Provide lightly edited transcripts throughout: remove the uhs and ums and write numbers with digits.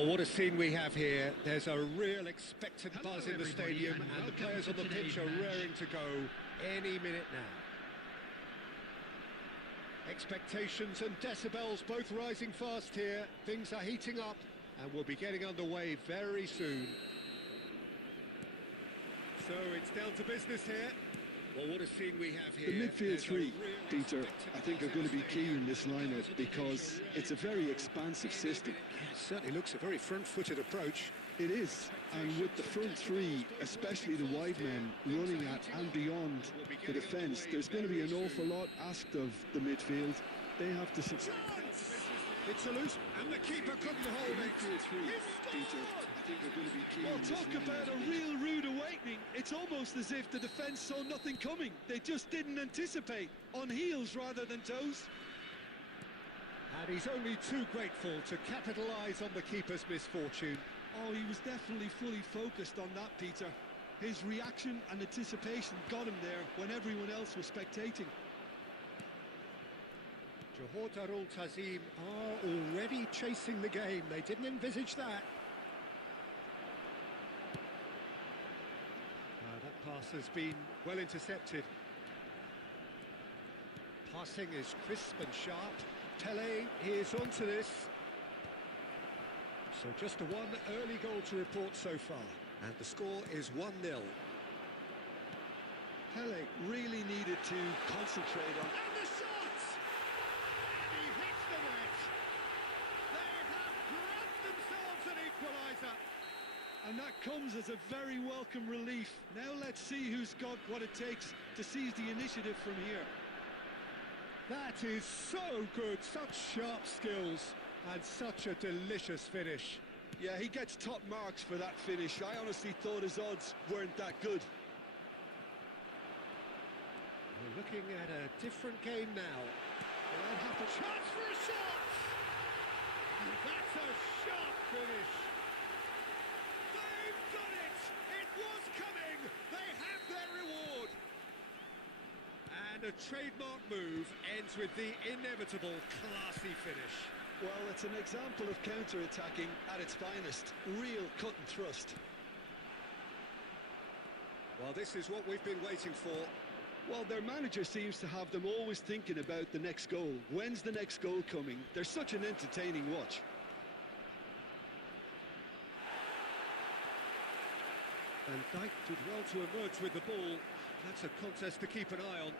Well, what a scene we have here. There's a real expectant buzz in the stadium, and the players on the pitch are raring to go any minute now. Expectations and decibels both rising fast here. Things are heating up, and we'll be getting underway very soon. So it's down to business here. Well, what a scene we have here. The midfield three, Peter, I think are going to be key in this lineup because it's a very expansive system. Yeah, it certainly looks a very front-footed approach. It is, and with the front three, especially the wide men, running at and beyond the defence, there's going to be an awful lot asked of the midfield. They have to... It's a loose, and the keeper couldn't hold it. Midfield three, Peter, I think are going to be key Well, in this talk lineup. about a real rude awakening. It's almost as if the defence saw nothing coming. They just didn't anticipate. On heels rather than toes. And he's only too grateful to capitalise on the keeper's misfortune. Oh, he was definitely fully focused on that, Peter. His reaction and anticipation got him there when everyone else was spectating. Johor Darul Tazim are already chasing the game. They didn't envisage that. That pass has been well intercepted. Passing is crisp and sharp. Tele is onto this. So just a one early goal to report so far. And the score is 1-0. Pele really needed to concentrate on... And the shot! He hits the net. They have grabbed themselves an equaliser. And that comes as a very welcome relief. Now let's see who's got what it takes to seize the initiative from here. That is so good, such sharp skills, and such a delicious finish. Yeah, he gets top marks for that finish. I honestly thought his odds weren't that good. We're looking at a different game now. Will that happen? Chance for a shot! And that's a sharp finish. They've done it! It was coming! They have their reward! And a trademark move ends with the inevitable classy finish. Well, it's an example of counter-attacking at its finest. Real cut and thrust. Well, this is what we've been waiting for. Well, their manager seems to have them always thinking about the next goal. When's the next goal coming? They're such an entertaining watch. And Thet did well to emerge with the ball. That's a contest to keep an eye on.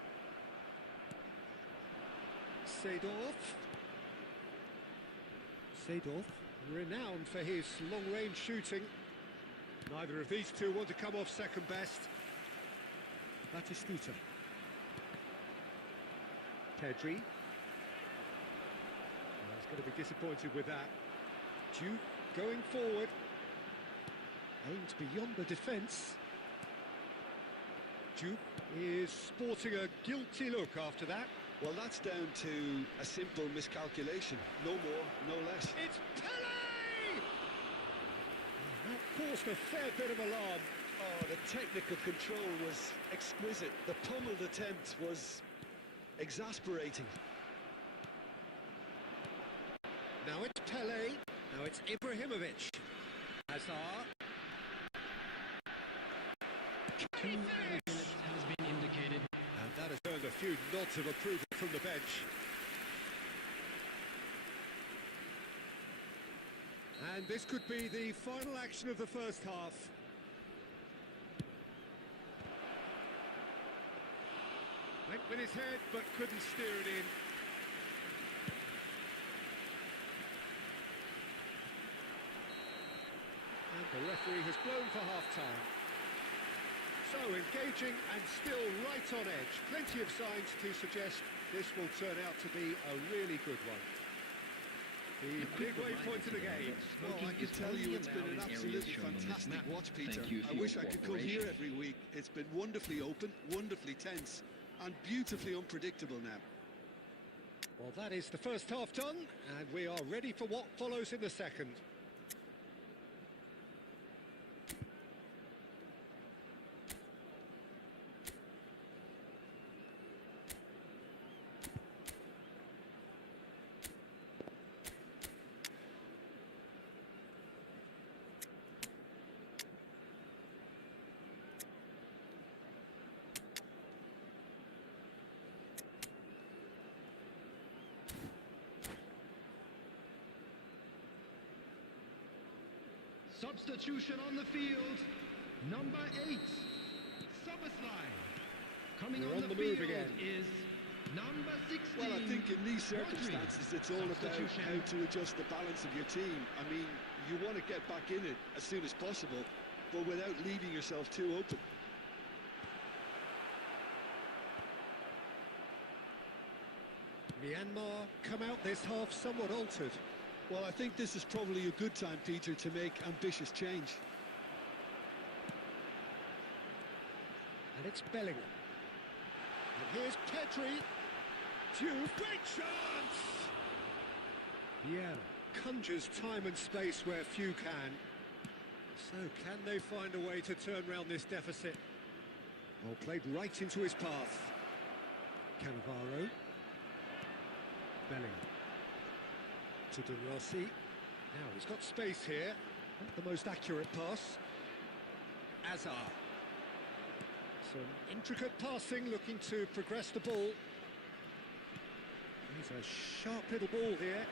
Seedorf, renowned for his long-range shooting. Neither of these two want to come off second best. Batistuta. Pedri. He's going to be disappointed with that. Duke going forward. Aimed beyond the defence. Duke is sporting a guilty look after that. Well, that's down to a simple miscalculation. No more, no less. It's Pele! That caused a fair bit of alarm. Oh, the technical control was exquisite. The pummeled attempt was exasperating. Now it's Pele. Now it's Ibrahimovic. Hazard. 2 minutes has been indicated. And that has earned a few nods of approval from the bench. And this could be the final action of the first half. Went with his head, but couldn't steer it in. And the referee has blown for half-time. So engaging and still right on edge. Plenty of signs to suggest this will turn out to be a really good one. The midway point of the game. Well, I can tell you it's been an absolutely fantastic watch, Peter. I wish I could come here every week. It's been wonderfully open, wonderfully tense, and beautifully unpredictable now. Well, that is the first half done, and we are ready for what follows in the second. Substitution on the field. Number 8, Summerslide. Coming We're on on the the move field again. is number 16. Well, I think in these circumstances, it's all about Substitution. how to adjust the balance of your team. I mean, you want to get back in it as soon as possible, but without leaving yourself too open. Myanmar come out this half somewhat altered. Well, I think this is probably a good time, Peter, to make ambitious change. And it's Bellingham. And here's Pedri. Great chance! Yeah, conjures time and space where few can. So can they find a way to turn round this deficit? Well, played right into his path. Cannavaro. Bellingham. To De Rossi. Now he's got space here. Not the most accurate pass. Azar. Some intricate passing, looking to progress the ball. He's a sharp little ball here.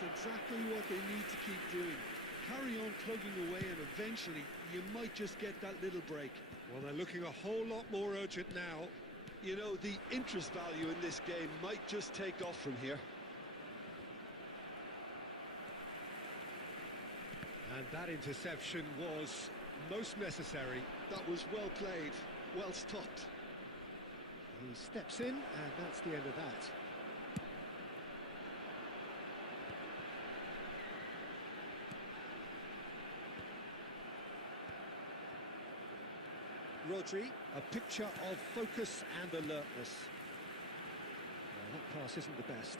That's exactly what they need to keep doing. Carry on plugging away, and eventually you might just get that little break. Well, they're looking a whole lot more urgent now. You know, the interest value in this game might just take off from here. And that interception was most necessary. That was well played, well stopped. He steps in, and that's the end of that. Rodri, a picture of focus and alertness. Well, that pass isn't the best.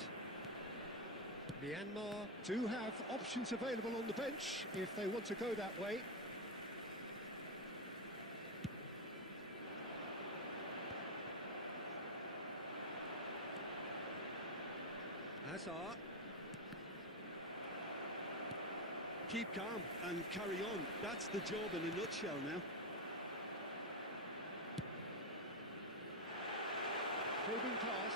Myanmar do have options available on the bench if they want to go that way. Azar. Keep calm and carry on. That's the job in a nutshell now. Probing pass.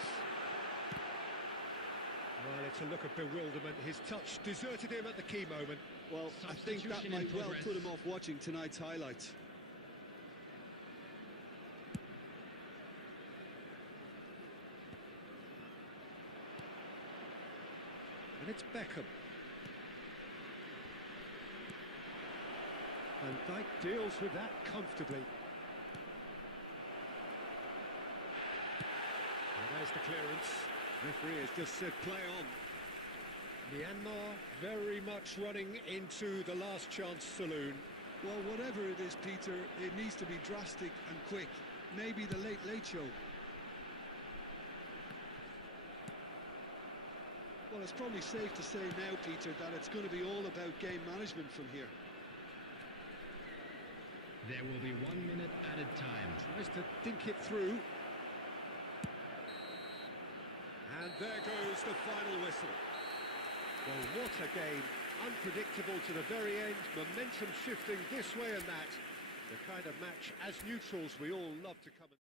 Well, it's a look of bewilderment. His touch deserted him at the key moment. Well, I think that Substitution in might well progress. put him off watching tonight's highlights. And it's Beckham. And Thet deals with that comfortably. And there's the clearance. Referee has just said play on. Myanmar very much running into the last chance saloon. Well, whatever it is, Peter, it needs to be drastic and quick. Maybe the late show. Well, it's probably safe to say now, Peter, that it's going to be all about game management from here. There will be 1 minute added time. Tries to dink it through. And there goes the final whistle. Well, what a game. Unpredictable to the very end. Momentum shifting this way and that. The kind of match, as neutrals, we all love to come and...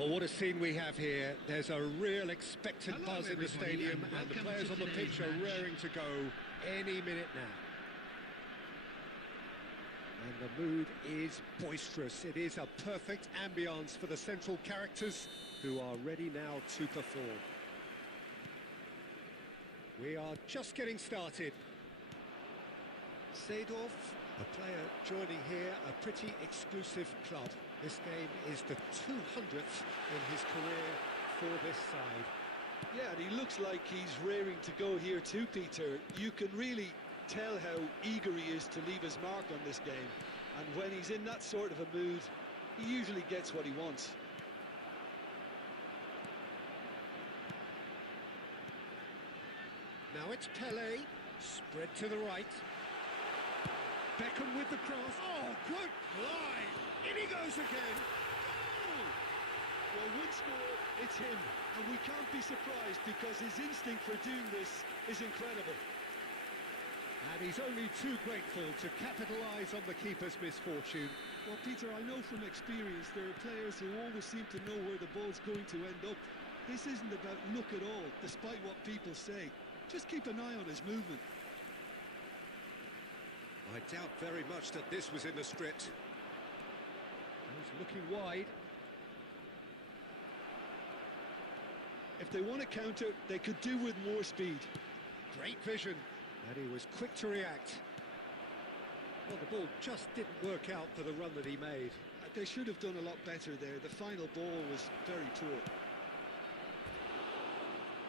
Well, what a scene we have here. There's a real expectant buzz in the stadium, and the players on the pitch are raring to go any minute now. And the mood is boisterous. It is a perfect ambience for the central characters who are ready now to perform. We are just getting started. Seedorf, a player joining here, a pretty exclusive club. This game is the 200th in his career for this side. Yeah, and he looks like he's raring to go here too, Peter. You can really tell how eager he is to leave his mark on this game. And when he's in that sort of a mood, he usually gets what he wants. Now it's Pelé, spread to the right. Beckham with the cross. Oh, good line! In he goes again. Oh! Well, one score, it's him. And we can't be surprised because his instinct for doing this is incredible. And he's only too grateful to capitalise on the keeper's misfortune. Well, Peter, I know from experience there are players who always seem to know where the ball's going to end up. This isn't about luck at all, despite what people say. Just keep an eye on his movement. I doubt very much that this was in the script. He's looking wide. If they want to counter, they could do with more speed. Great vision, and he was quick to react. Well, the ball just didn't work out for the run that he made. They should have done a lot better there. The final ball was very poor.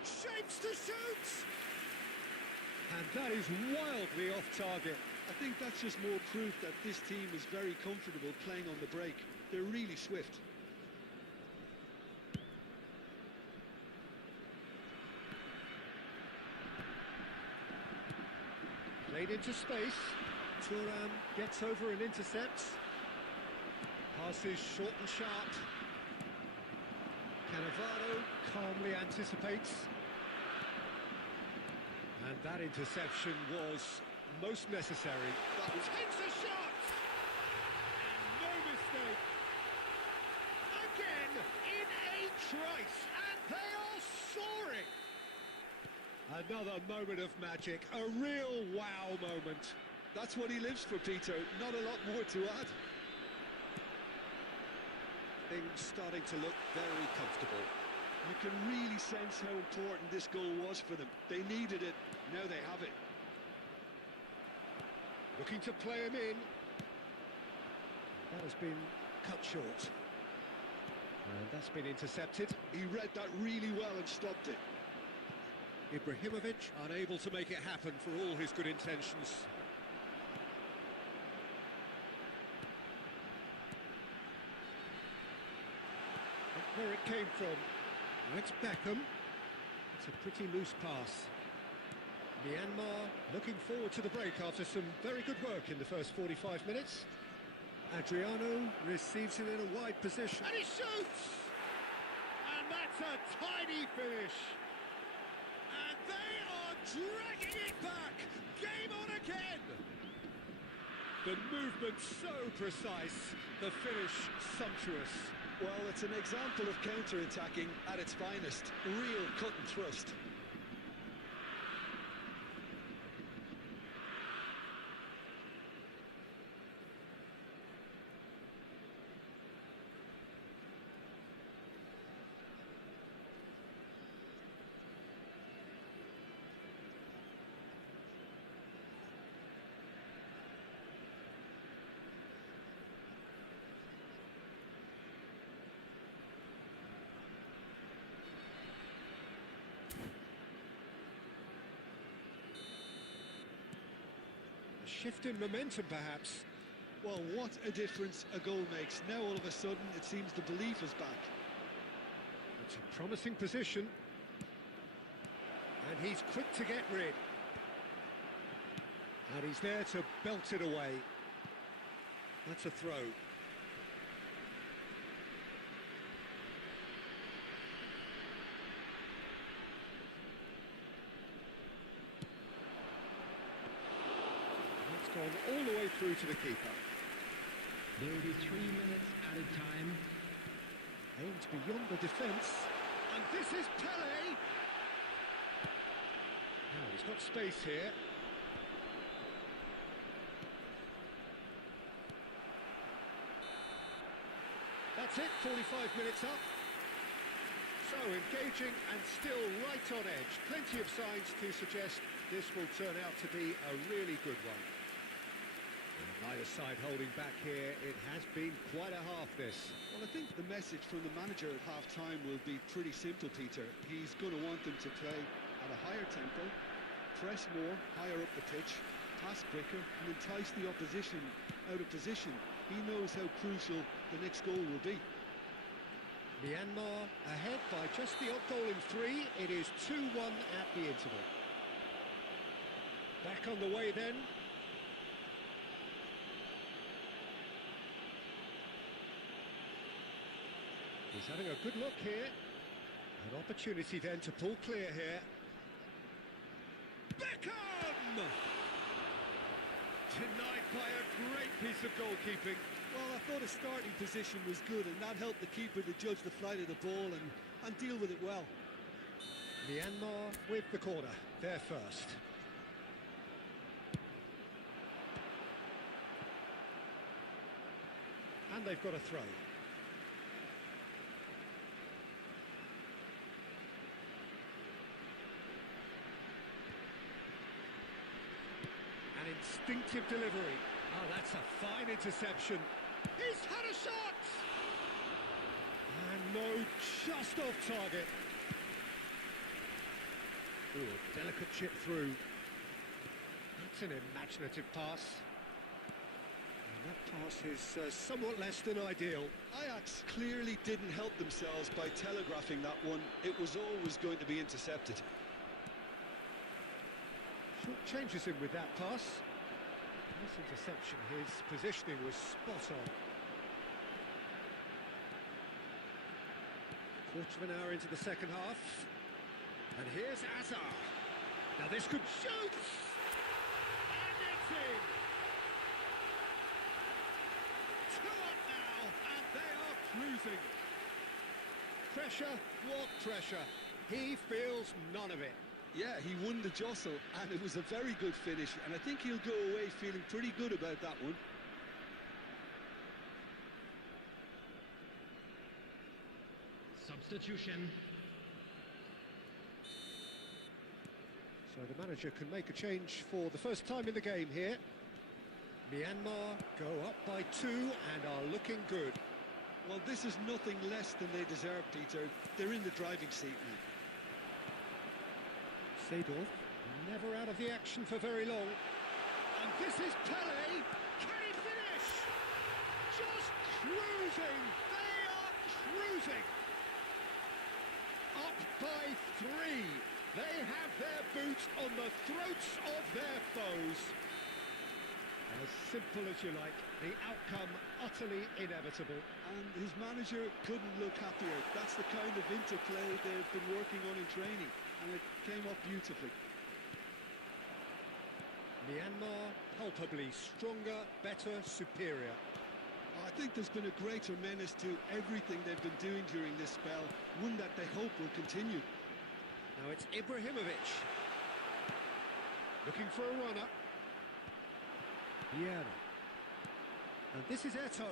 Shapes to shoot! And that is wildly off target. I think that's just more proof that this team is very comfortable playing on the break. They're really swift. Played into space. Thuram gets over and intercepts. Passes short and sharp. Cannavaro calmly anticipates. And that interception was most necessary. Takes a shot! And no mistake. Again, in a trice, and they are soaring. Another moment of magic, a real wow moment. That's what he lives for, Peter. Not a lot more to add. Things starting to look very comfortable. You can really sense how important this goal was for them. They needed it, now they have it. Looking to play him in. That has been cut short. And that's been intercepted. He read that really well and stopped it. Ibrahimovic unable to make it happen for all his good intentions. Look where it came from. Now it's Beckham. It's a pretty loose pass. Myanmar looking forward to the break after some very good work in the first 45 minutes. Adriano receives it in a wide position. And he shoots! And that's a tidy finish. And they are dragging it back. Game on again. The movement so precise. The finish sumptuous. Well, it's an example of counter-attacking at its finest. Real cut and thrust. shift in momentum, perhaps. Well, what a difference a goal makes. Now all of a sudden it seems the belief is back. It's a promising position. And he's quick to get rid. And he's there to belt it away. That's a throw. It's gone all the way through to the keeper. There will be 3 minutes added time. Aimed beyond the defence. And this is Pele! Now he's got space here. That's it, 45 minutes up. So engaging and still right on edge. Plenty of signs to suggest this will turn out to be a really good one. And neither side holding back here. It has been quite a half, this. Well, I think the message from the manager at half-time will be pretty simple, Peter. He's going to want them to play at a higher tempo, press more, higher up the pitch, pass quicker, and entice the opposition out of position. He knows how crucial the next goal will be. Myanmar ahead by just the odd goal in 3. It is 2-1 at the interval. Back on the way then. He's having a good look here. An opportunity then to pull clear here. Beckham! Denied by a great piece of goalkeeping. Well, I thought his starting position was good, and that helped the keeper to judge the flight of the ball and deal with it well. Myanmar with the corner, there first. And they've got a throw. An instinctive delivery. Oh, that's a fine interception. He's had a shot! And no, just off target. Ooh, a delicate chip through. That's an imaginative pass. And that pass is somewhat less than ideal. Ajax clearly didn't help themselves by telegraphing that one. It was always going to be intercepted. Short changes him with that pass. This interception, his positioning was spot on. Quarter of an hour into the second half. And here's Azar. Now this could shoot! And it's in! 2 up now, and they are cruising. Pressure, what pressure? He feels none of it. Yeah, he won the jostle, and it was a very good finish, and I think he'll go away feeling pretty good about that one. Substitution. So the manager can make a change for the first time in the game here. Myanmar go up by 2 and are looking good. Well, this is nothing less than they deserve, Peter. They're in the driving seat now. Seedorf, never out of the action for very long. And this is Pele. Can he finish? Just cruising. They are cruising. Up by 3. They have their boots on the throats of their foes. As simple as you like, the outcome utterly inevitable. And his manager couldn't look happier. That's the kind of interplay they've been working on in training, and it came off beautifully. Myanmar palpably stronger, better, superior. I think there's been a greater menace to everything they've been doing during this spell, one that they hope will continue. Now it's Ibrahimovic. Looking for a runner. Vieira. And this is Eto.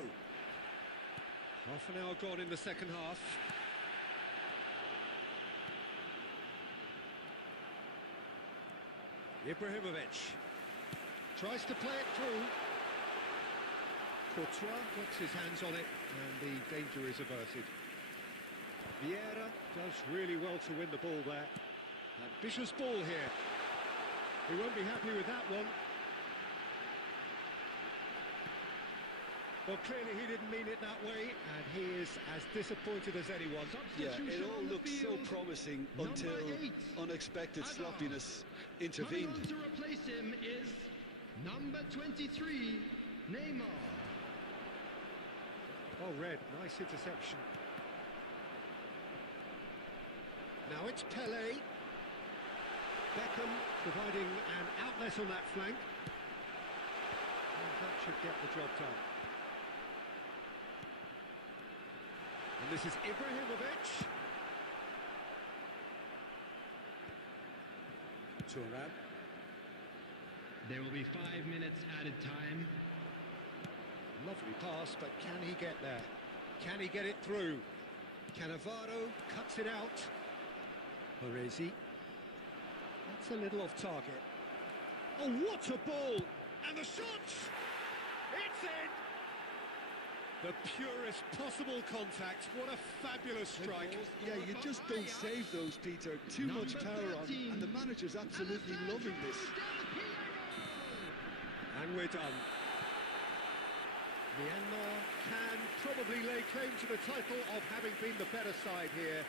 Half an hour gone in the second half. Ibrahimovic tries to play it through. Courtois gets his hands on it and the danger is averted. Vieira does really well to win the ball there. Ambitious ball here. He won't be happy with that one. Well, clearly he didn't mean it that way, and he is as disappointed as anyone. Yeah, it Substitution all on the looked so field. promising Number until 8. unexpected Adam. sloppiness Coming intervened. on to replace him is number 23, Neymar. Well read, nice interception. Now it's Pele. Beckham providing an outlet on that flank. And that should get the job done. And this is Ibrahimovic. Thuram. There will be 5 minutes added time. Lovely pass, but can he get there? Can he get it through? Cannavaro cuts it out. Baresi. That's a little off target. Oh, what a ball! And the shot! It's in! The purest possible contact. What a fabulous strike. Yeah, you just don't save those, Peter. Too much Number power on, 13. and the manager's absolutely loving this. And we're done. Myanmar can probably lay claim to the title of having been the better side here.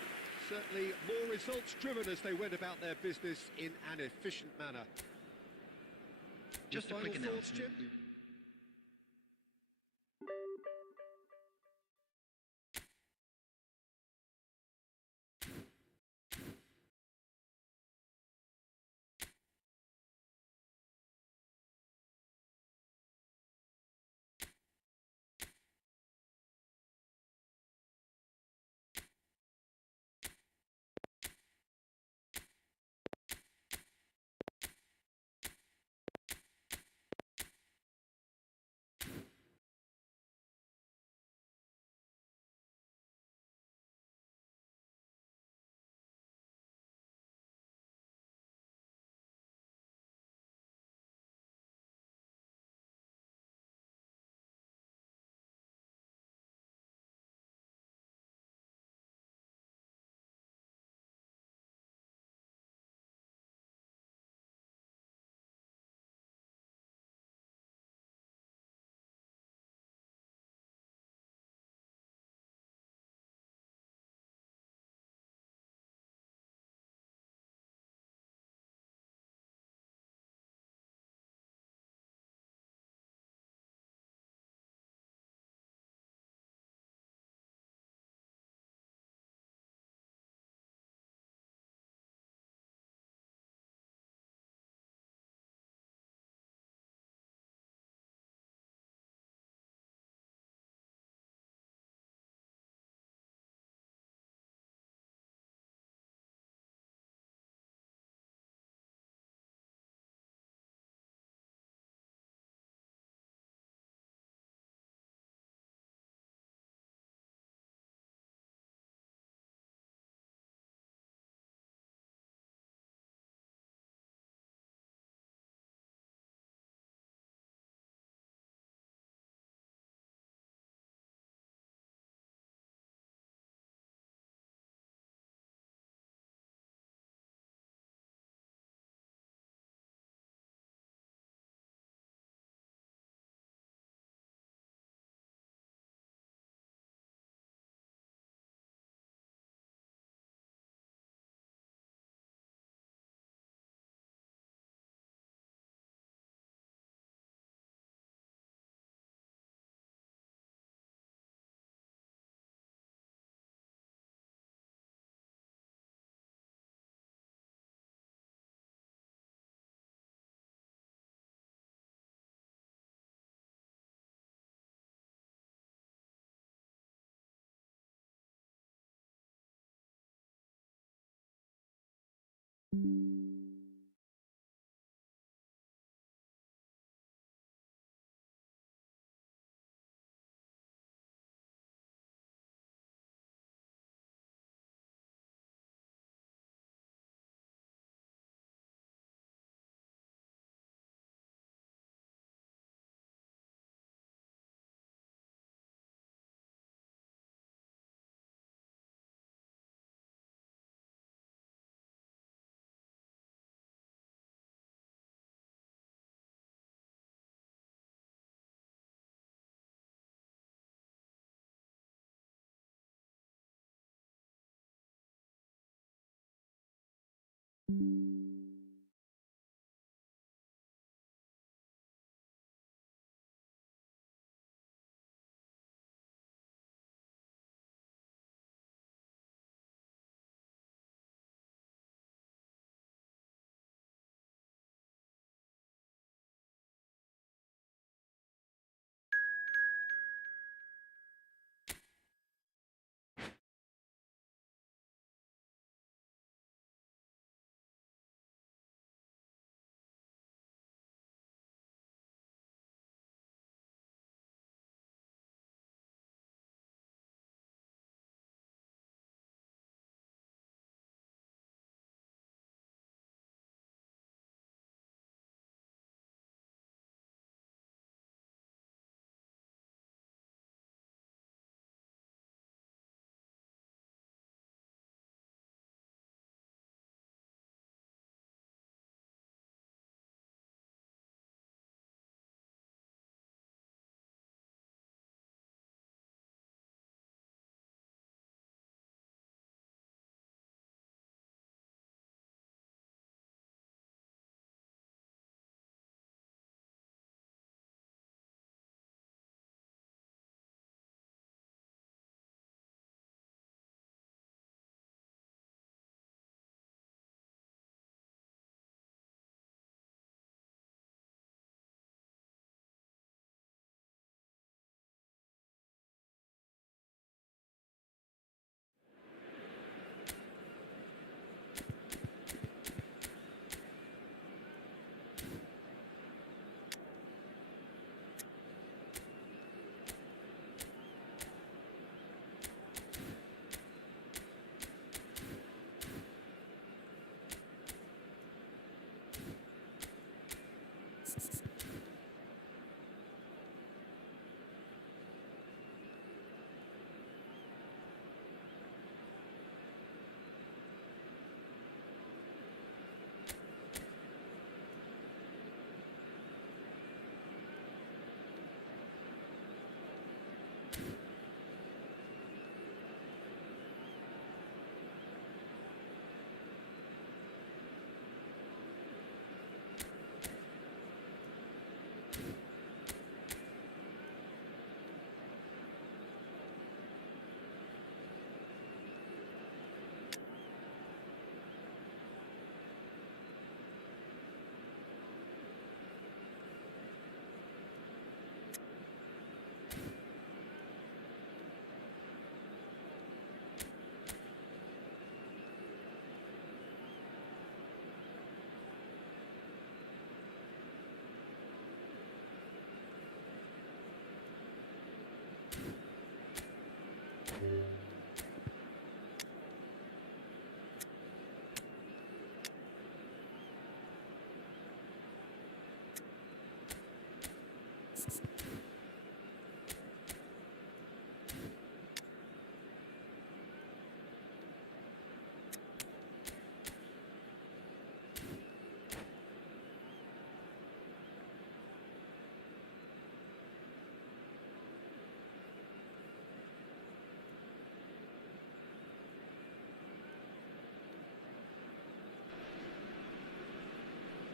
Certainly more results-driven as they went about their business in an efficient manner. Just a Your quick final thoughts, announcement. Jim?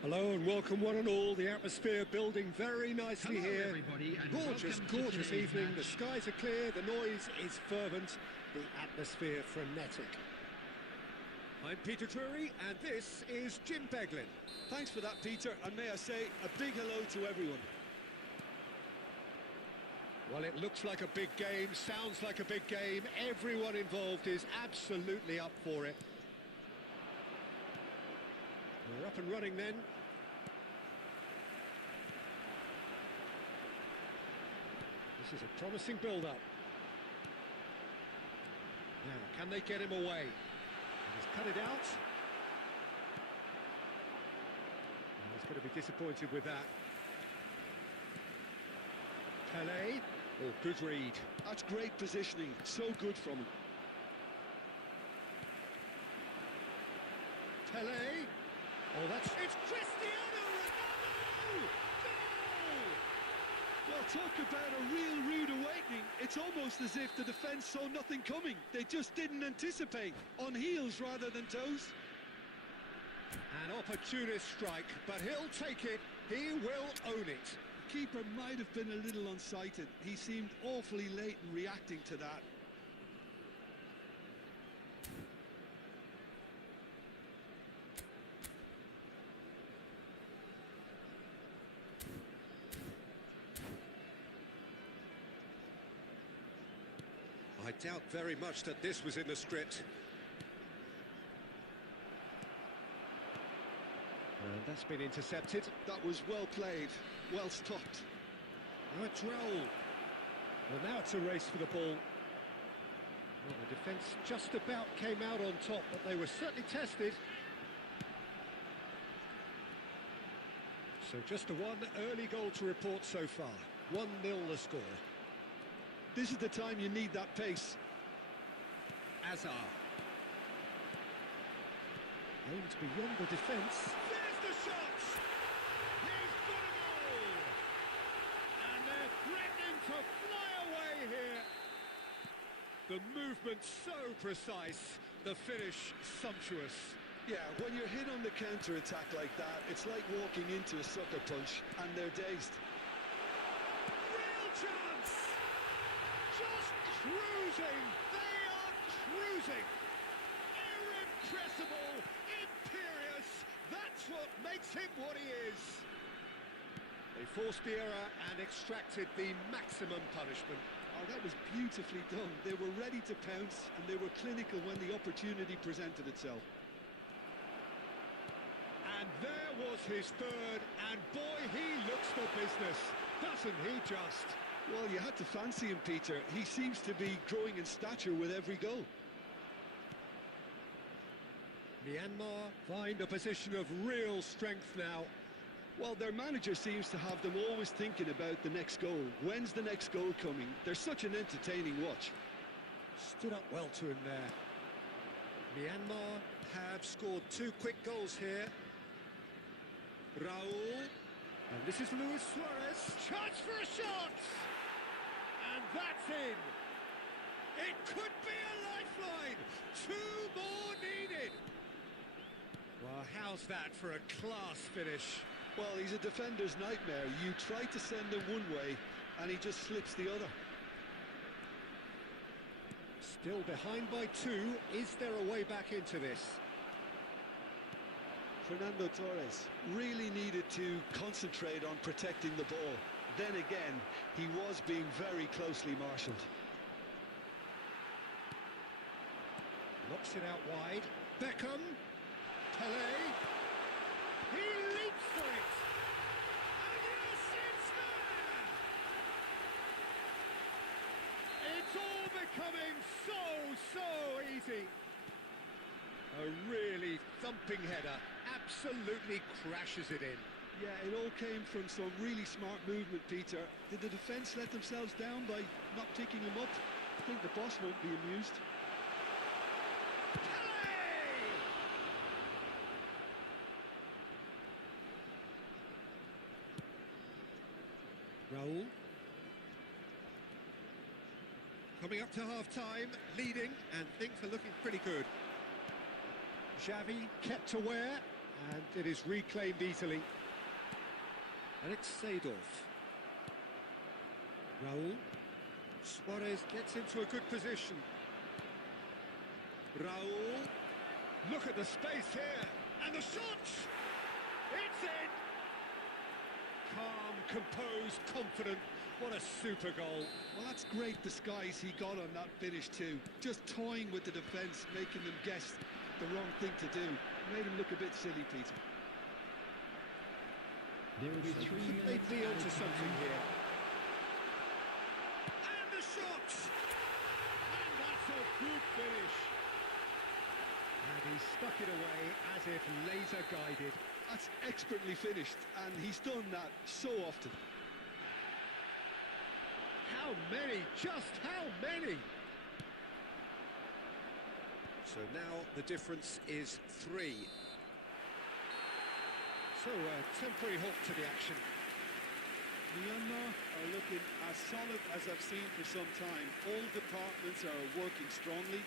Hello and welcome one and all. The atmosphere building very nicely Hello, here. everybody, and Gorgeous, welcome to gorgeous today's evening. The match. skies are clear, the noise is fervent, the atmosphere frenetic. I'm Peter Drury and this is Jim Beglin. Thanks for that, Peter, and may I say a big hello to everyone. Well, it looks like a big game, sounds like a big game. Everyone involved is absolutely up for it. We're up and running then. This is a promising build-up. Now, can they get him away? He's cut it out. And he's going to be disappointed with that. Pele. Oh, good read. That's great positioning, so good from him. Pele. Oh, that's... It's Cristiano Ronaldo! Goal! Well, talk about a real rude awakening. It's almost as if the defence saw nothing coming. They just didn't anticipate. On heels rather than toes. An opportunist strike, but he'll take it. He will own it. Keeper might have been a little unsighted. He seemed awfully late in reacting to that. I doubt very much that this was in the script. And that's been intercepted. That was well played, well stopped. Now it's Raul. Well, now it's a race for the ball. Well, the defence just about came out on top, but they were certainly tested. So just a one early goal to report so far. 1-0 the score. This is the time you need that pace. Azar. Aims beyond the defence. There's the shot! He's got a goal! And they're threatening to fly away here. The movement so precise, the finish sumptuous. Yeah, when you're hit on the counter-attack like that, it's like walking into a sucker punch, and they're dazed. Real chance! Just cruising! They are cruising! Irrepressible! Imperious! That's what makes him what he is! They forced the error and extracted the maximum punishment. Oh, that was beautifully done. They were ready to pounce, and they were clinical when the opportunity presented itself. And there was his third, and boy, he looks for business, doesn't he just? Well, you had to fancy him, Peter. He seems to be growing in stature with every goal. Myanmar find a position of real strength now. Well, their manager seems to have them always thinking about the next goal. When's the next goal coming? They're such an entertaining watch. Stood up well to him there. Myanmar have scored 2 quick goals here. Raul. And this is Luis Suarez. Chance for a shot! And that's in. It could be a lifeline. 2 more needed. Well, how's that for a class finish? Well, he's a defender's nightmare. You try to send him one way, and he just slips the other. Still behind by 2. Is there a way back into this? Fernando Torres really needed to concentrate on protecting the ball. Then again, he was being very closely marshalled. Knocks it out wide. Beckham. Pelé. He leaps for it. And yes, it's there! It's all becoming so easy. A really thumping header. Absolutely crashes it in. Yeah, it all came from some really smart movement, Peter. Did the defence let themselves down by not picking him up? I think the boss won't be amused. Raul. Coming up to half-time, leading, and things are looking pretty good. Xavi kept aware, and it is reclaimed easily. And it's Seedorf. Raul. Suarez gets into a good position. Raul. Look at the space here. And the shot! It's in! Calm, composed, confident. What a super goal. Well, that's great disguise he got on that finish too. Just toying with the defence, making them guess the wrong thing to do. Made him look a bit silly, Peter. There will be 3 Could they minutes. deal to something here? And the shot! And that's a good finish. And he stuck it away as if laser guided. That's expertly finished, and he's done that so often. How many? Just how many? So now the difference is 3. So a temporary halt to the action. Myanmar are looking as solid as I've seen for some time. All departments are working strongly,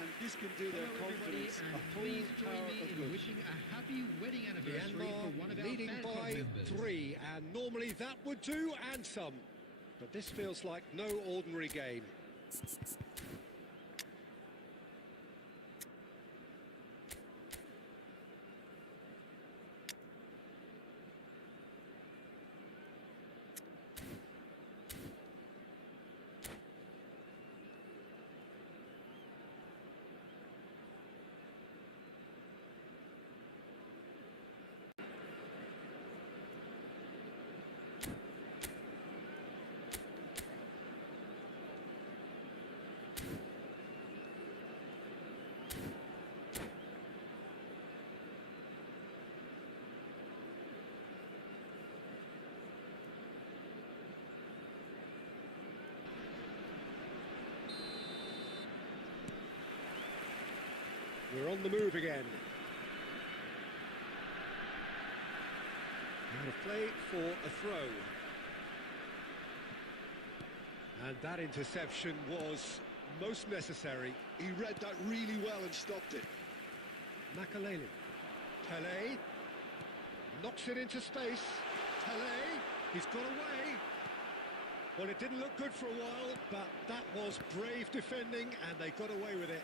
and this can do their Hello everybody, confidence and a whole please join power me of in good. wishing a happy wedding anniversary for one of Myanmar our leading fan club by members. 3, and normally that would do, and some. But this feels like no ordinary game. We're on the move again. Out of play for a throw. And that interception was most necessary. He read that really well and stopped it. Makalele. Pele. Knocks it into space. Pele. He's got away. Well, it didn't look good for a while, but that was brave defending, and they got away with it.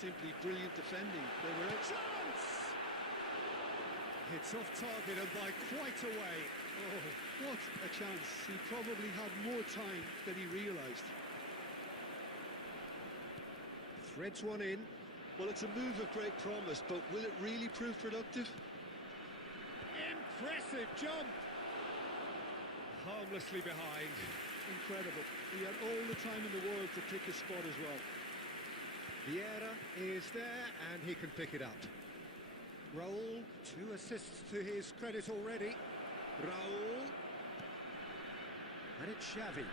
Simply brilliant defending. They were out. Chance! It's off target and by quite a way. Oh, what a chance. He probably had more time than he realised. Threads one in. Well, it's a move of great promise, but will it really prove productive? Impressive jump! Harmlessly behind. Incredible. He had all the time in the world to pick his spot as well. Vieira is there, and he can pick it up. Raul, 2 assists to his credit already. Raul. And it's Xavi.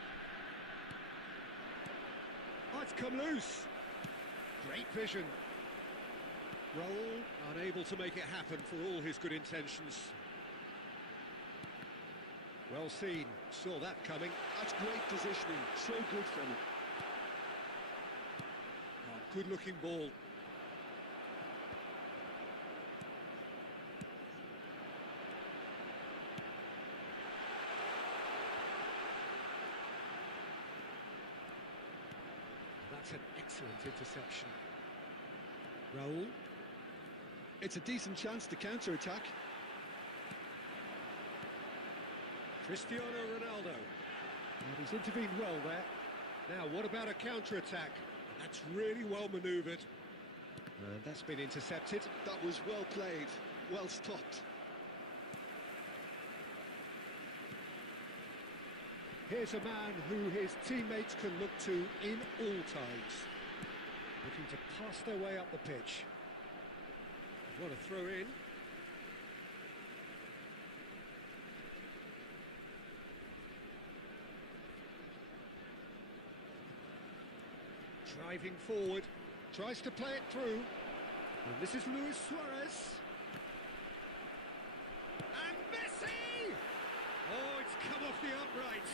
Oh, it's come loose. Great vision. Raul, unable to make it happen for all his good intentions. Well seen, saw that coming. That's great positioning, so good from him. Oh, good-looking ball. That's an excellent interception. Raul. It's a decent chance to counter-attack. Cristiano Ronaldo. And he's intervened well there. Now, what about a counter-attack? That's really well manoeuvred. And that's been intercepted. That was well played, well stopped. Here's a man who his teammates can look to in all times. Looking to pass their way up the pitch. What a throw in. Driving forward, tries to play it through. And this is Luis Suarez. And Messi! Oh, it's come off the upright.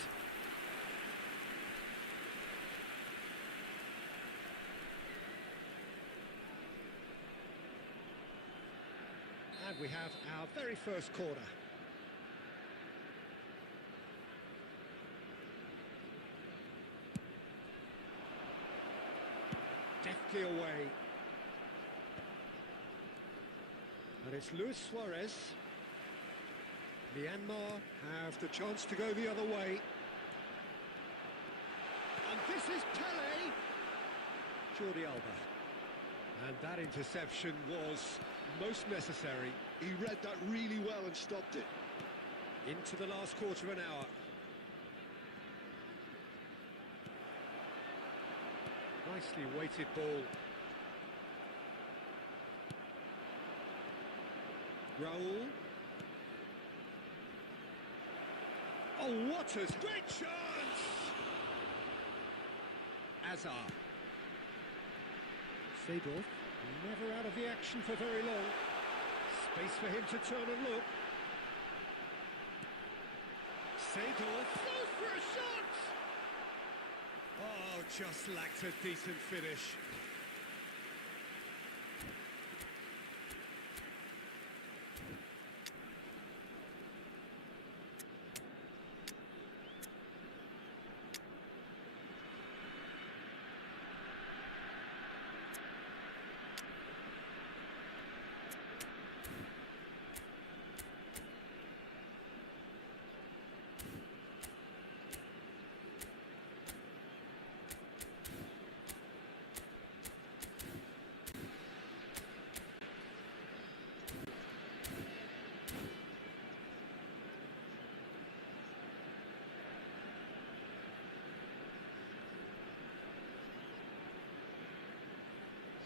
And we have our very first corner. Deftly away. And it's Luis Suarez. Myanmar have the chance to go the other way. And this is Pele. Jordi Alba. And that interception was most necessary. He read that really well and stopped it. Into the last quarter of an hour. Nicely weighted ball. Raul. Oh, what a great chance! Azar. Seedorf, never out of the action for very long. Space for him to turn and look. Seedorf goes for a shot! Oh, just lacked a decent finish.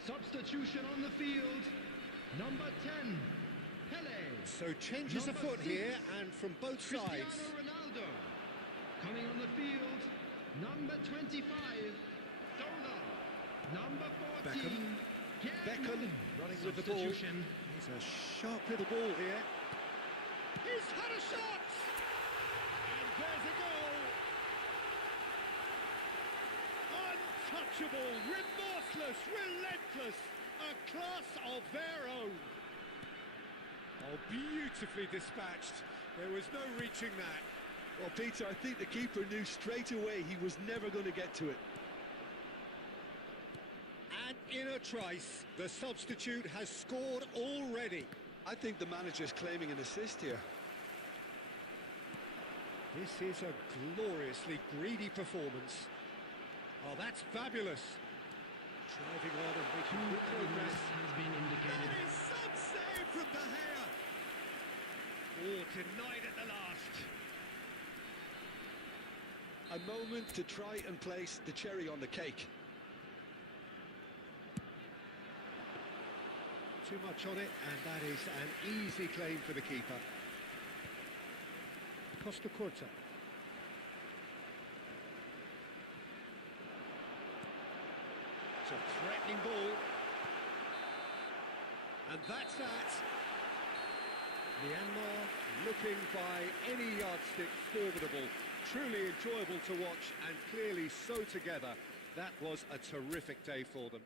Substitution on the field. Number 10, Pele. So changes Number afoot 6, here, and from both Cristiano sides. Ronaldo. Coming on the field, number 25, Zola. Number 14, Beckham running with the ball. Substitution. He's a sharp little ball here. He's had a shot! And there's a goal! Untouchable, remorseless, relentless, a class of their own. Oh, beautifully dispatched. There was no reaching that. Well, Peter, I think the keeper knew straight away he was never going to get to it. And in a trice, the substitute has scored already. I think the manager's claiming an assist here. This is a gloriously greedy performance. Oh, that's fabulous. Driving on and making good progress. Has been indicated. That is some save from De Gea. Oh, denied at the last. A moment to try and place the cherry on the cake. Too much on it, and that is an easy claim for the keeper. Costa Curta. It's a threatening ball. And that's that. Myanmar looking by any yardstick formidable. Truly enjoyable to watch and clearly so together. That was a terrific day for them.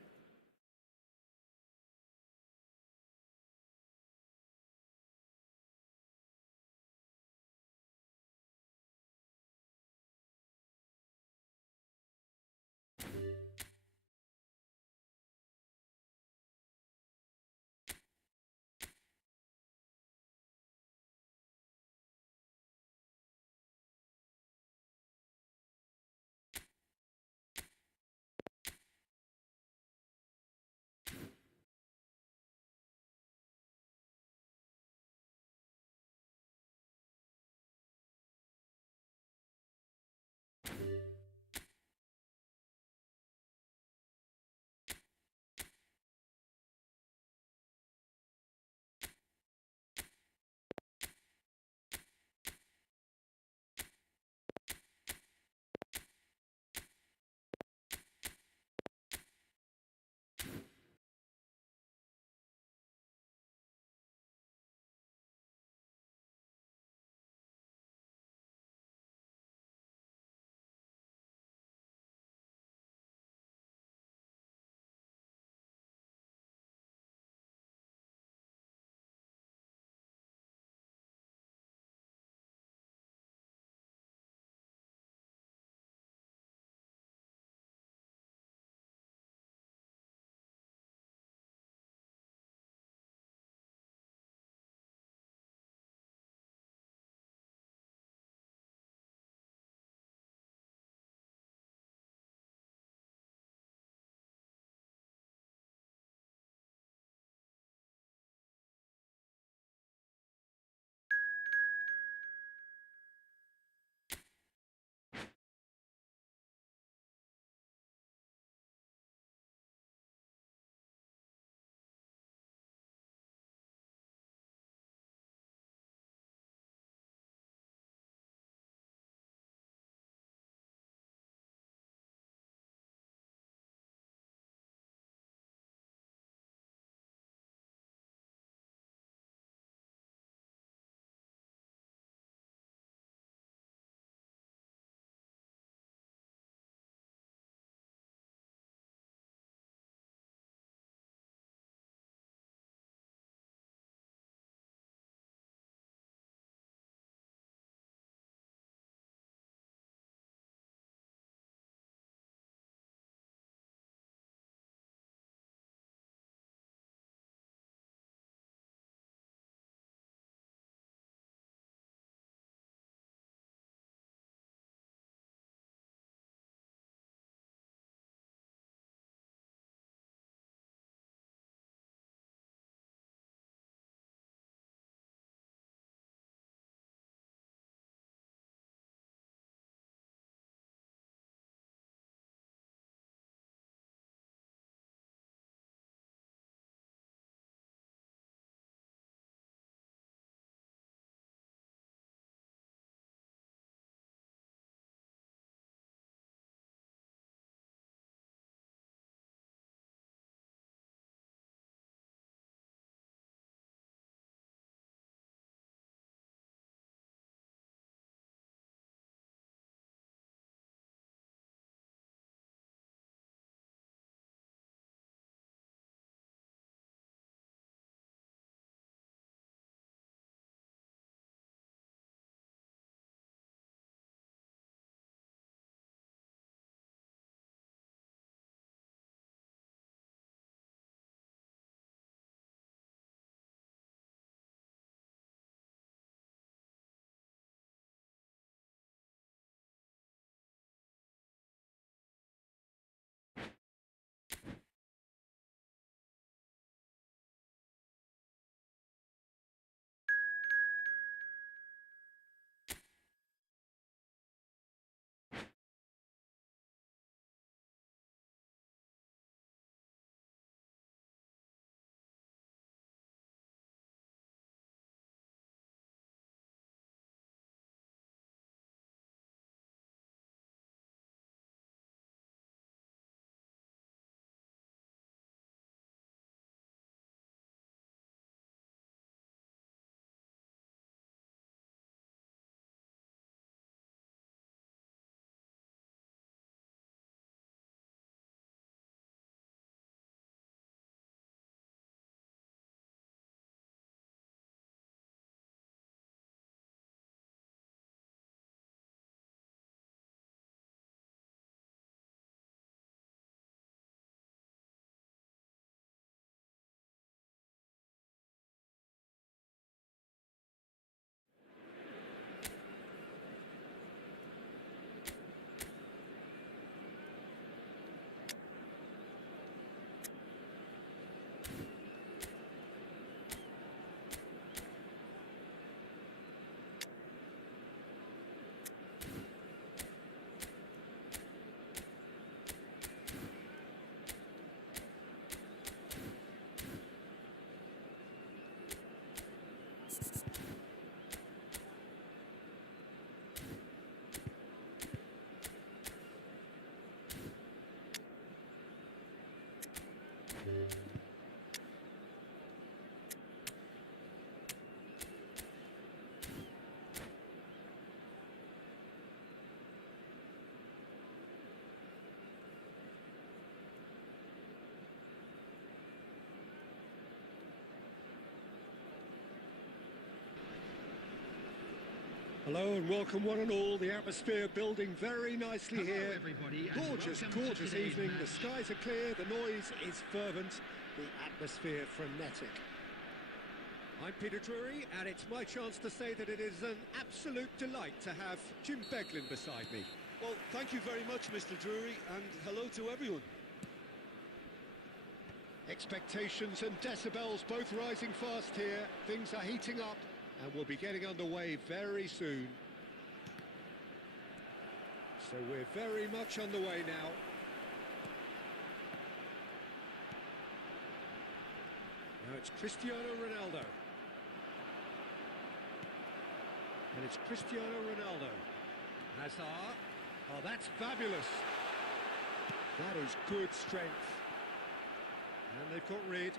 Hello and welcome one and all. The atmosphere building very nicely Hello, here. everybody, and Gorgeous, welcome to gorgeous today's evening. match. The skies are clear, the noise is fervent, the atmosphere frenetic. I'm Peter Drury, and it's my chance to say that it is an absolute delight to have Jim Beglin beside me. Well, thank you very much, Mr. Drury, and hello to everyone. Expectations and decibels both rising fast here. Things are heating up, and we'll be getting underway very soon. So we're very much on the way now. Now it's Cristiano Ronaldo. And it's Cristiano Ronaldo. Hazard. Oh, that's fabulous. That is good strength. And they've got rid.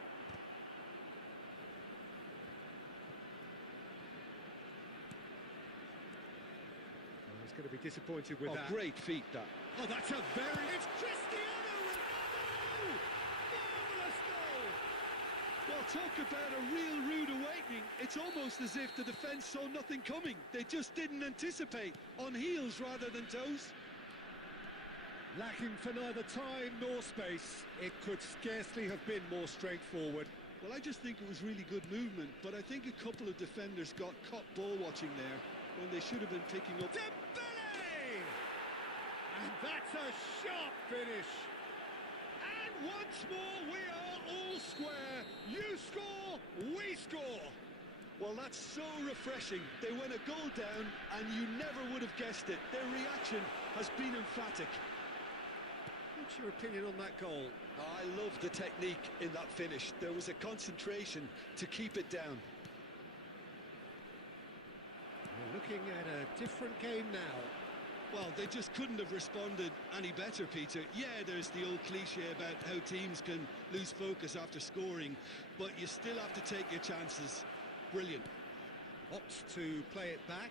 He's going to be disappointed with that. Great feat, that. Oh, that's a very... It's Cristiano Ronaldo! Marvellous goal! Well, talk about a real rude awakening. It's almost as if the defence saw nothing coming. They just didn't anticipate. On heels rather than toes. Lacking for neither time nor space. It could scarcely have been more straightforward. Well, I just think it was really good movement, but I think a couple of defenders got caught ball watching there when they should have been picking up. Dembele! And that's a sharp finish. And once more we are all square. You score, we score. Well, that's so refreshing. They went a goal down and you never would have guessed it. Their reaction has been emphatic. What's your opinion on that goal? I love the technique in that finish. There was a concentration to keep it down. We're looking at a different game now. Well, they just couldn't have responded any better, Peter. Yeah, there's the old cliche about how teams can lose focus after scoring, but you still have to take your chances. Brilliant. Opts to play it back.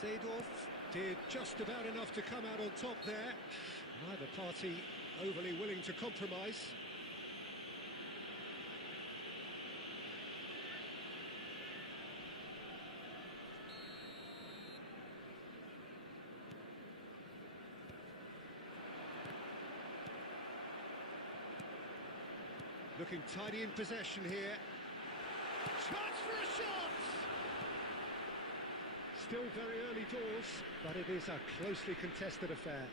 Seedorf did just about enough to come out on top there. Neither party overly willing to compromise. Looking tidy in possession here. Chance for a shot! Still very early doors, but it is a closely contested affair.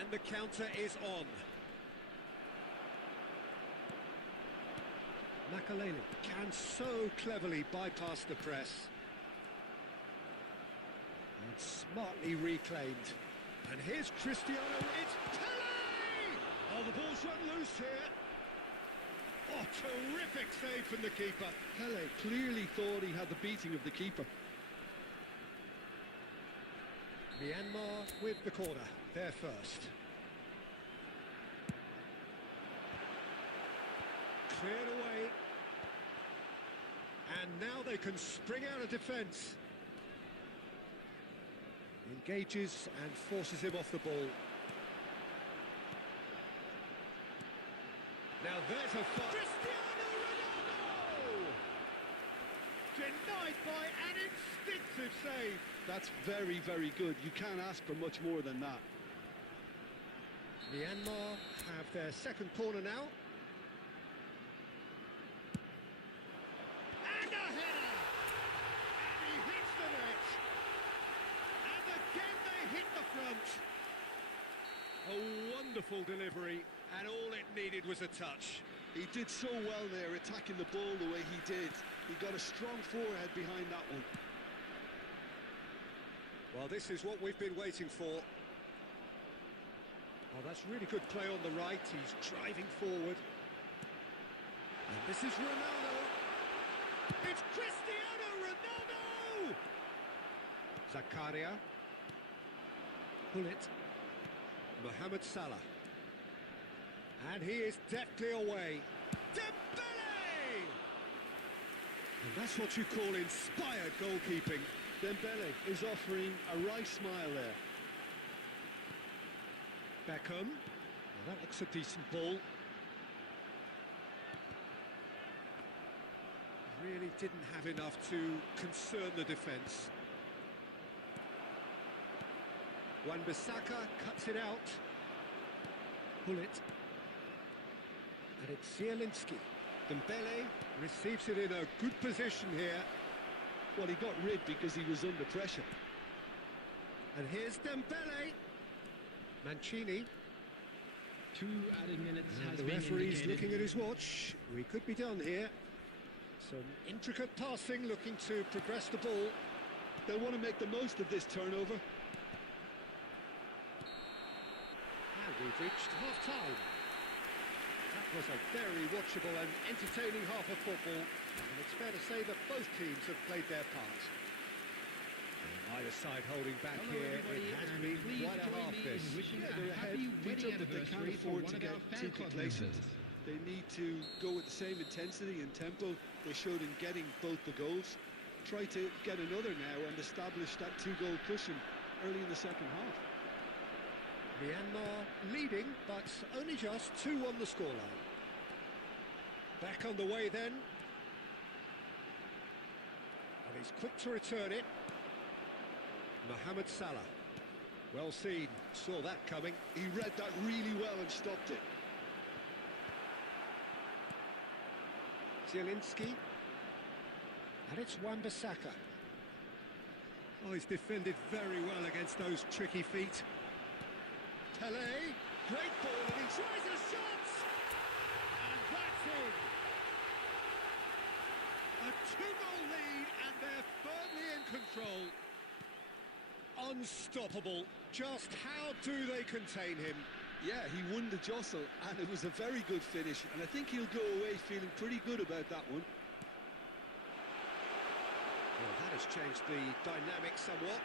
And the counter is on. Makaleli can so cleverly bypass the press. And smartly reclaimed. And here's Cristiano, it's Pele! Oh, the ball's run loose here. Oh, terrific save from the keeper. Pele clearly thought he had the beating of the keeper. Myanmar with the corner, there first. Cleared away. And now they can spring out of defence. Engages and forces him off the ball. Now there's a foul. Cristiano Ronaldo! Denied by an instinctive save. That's very, very good. You can't ask for much more than that. Myanmar have their second corner now. And a header! And he hits the net. And again they hit the front. A wonderful delivery, and all it needed was a touch. He did so well there, attacking the ball the way he did. He got a strong forehead behind that one. Well, this is what we've been waiting for. Oh, that's really good play on the right. He's driving forward. And this is Ronaldo. It's Cristiano Ronaldo! Zakaria. Bullet. Mohamed Salah. And he is deftly away. Dembele! And that's what you call inspired goalkeeping. Dembele is offering a wry smile there. Beckham. Well, that looks a decent ball. Really didn't have enough to concern the defence. Wan-Bissaka cuts it out. Pull it. And it's Zielinski. Dembele receives it in a good position here. Well, he got rid because he was under pressure. And here's Dembele. Mancini. 2 added minutes And has the been referee's indicated. looking at his watch. We could be done here. Some intricate passing, looking to progress the ball. They'll want to make the most of this turnover. And we've reached half-time. That was a very watchable and entertaining half of football, and it's fair to say that both teams have played their part. And either side holding back Hello here, everybody, it has and been please quite a join half me this. in wishing Yeah, a they're ahead, happy Peter, wedding but they can't anniversary for afford one to of get our too fan club complacent. members. They need to go with the same intensity and tempo they showed in getting both the goals. Try to get another now and establish that 2-goal cushion early in the second half. Myanmar leading, but only just 2 on the scoreline. Back on the way then. And he's quick to return it. Mohamed Salah. Well seen, saw that coming. He read that really well and stopped it. Zielinski. And it's Wan-Bissaka. Oh, he's defended very well against those tricky feet. Pele, great ball, and he tries a shot! And that's in! A 2-goal lead, and they're firmly in control. Unstoppable. Just how do they contain him? Yeah, he won the jostle, and it was a very good finish, and I think he'll go away feeling pretty good about that one. Well, that has changed the dynamic somewhat.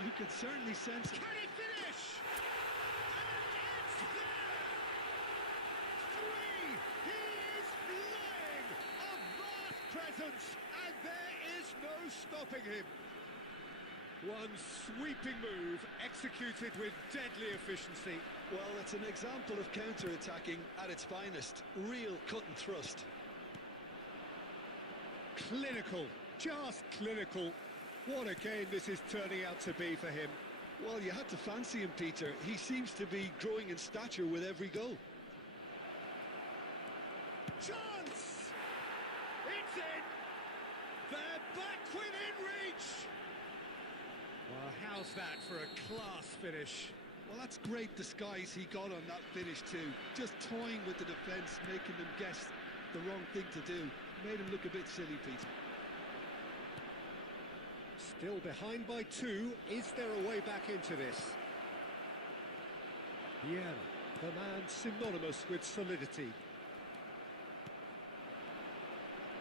You can certainly sense it. Can he finish? And it's there! 3! He is flying! A vast presence, and there is no stopping him. One sweeping move, executed with deadly efficiency. Well, it's an example of counter-attacking at its finest. Real cut and thrust. Clinical, just clinical. What a game this is turning out to be for him. Well, you had to fancy him, Peter. He seems to be growing in stature with every goal. Chance! It's in! They're back within reach! Well, how's that for a class finish? Well, that's great disguise he got on that finish too. Just toying with the defence, making them guess the wrong thing to do. Made him look a bit silly, Peter. Still behind by 2. Is there a way back into this? Yeah, the man synonymous with solidity.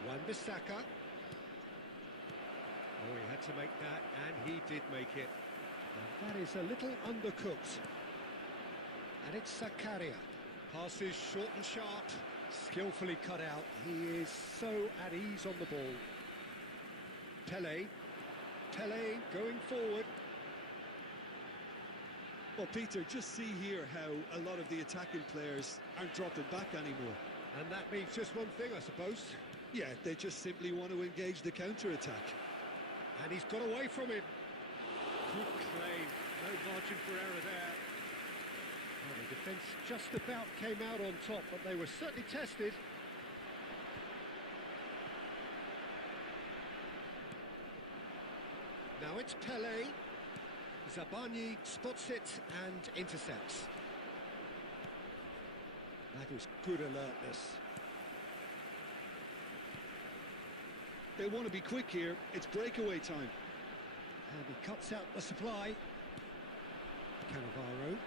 Wan-Bissaka. Oh, he had to make that, and he did make it. And that is a little undercooked. And it's Zakaria. Passes short and sharp, skillfully cut out. He is so at ease on the ball. Pele. Pele going forward. Well, Peter, just see here how a lot of the attacking players aren't dropping back anymore. And that means just one thing, I suppose. Yeah, they just simply want to engage the counter-attack. And he's got away from him. Good claim. No margin for error there. Well, the defence just about came out on top, but they were certainly tested. Now it's Pele. Zabani spots it and intercepts. That is good alertness. They want to be quick here. It's breakaway time. And he cuts out the supply. Cannavaro.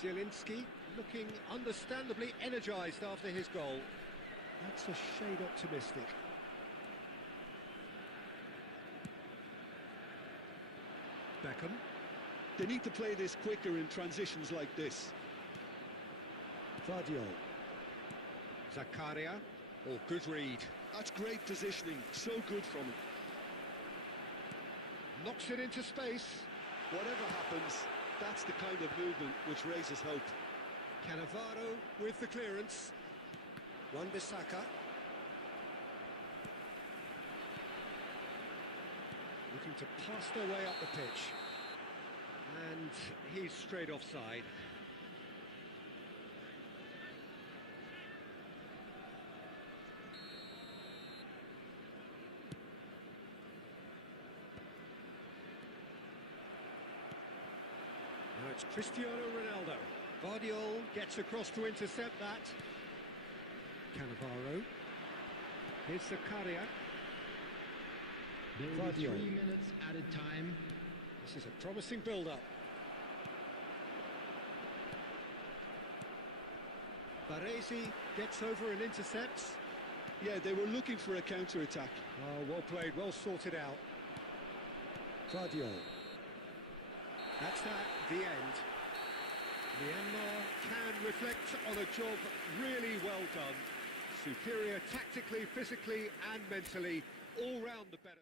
Zielinski looking understandably energised after his goal. That's a shade optimistic. Beckham. They need to play this quicker in transitions like this. Vardiol. Zakaria. Oh, good read. That's great positioning. So good from him. Knocks it into space. Whatever happens, that's the kind of movement which raises hope. Cannavaro with the clearance. Wan-Bissaka. Looking to pass their way up the pitch. And he's straight offside. Now it's Cristiano Ronaldo. Guardiola gets across to intercept that. Cannavaro. Here's Zakaria. There will be 3 minutes at a time. This is a promising build-up. Baresi gets over and intercepts. Yeah, they were looking for a counter-attack. Oh, well played, well sorted out. Guardiola. That's that, the end. Myanmar can reflect on a job really well done. Superior tactically, physically and mentally, all round the better.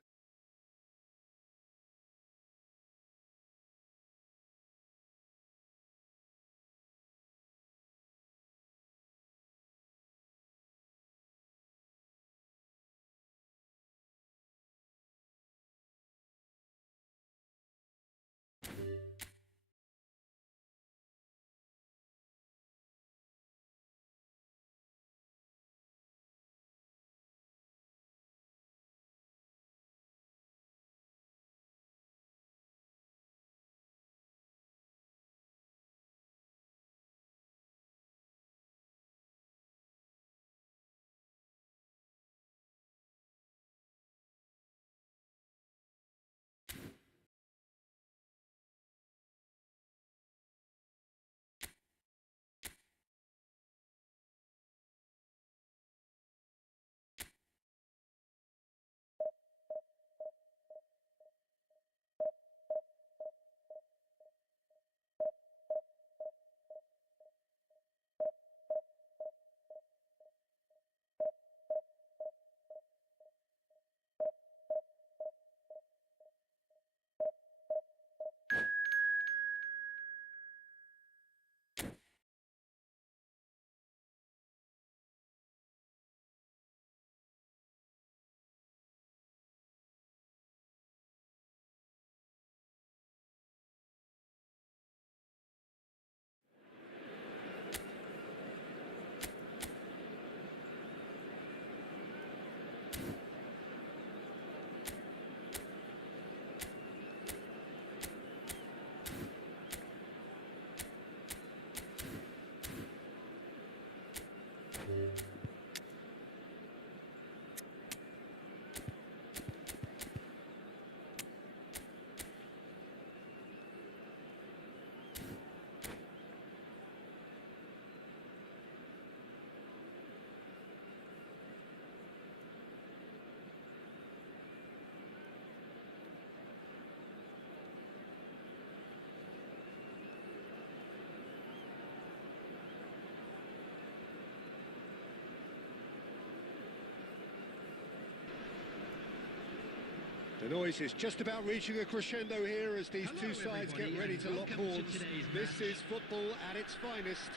The noise is just about reaching a crescendo here as these two sides get ready to lock horns. This is football at its finest.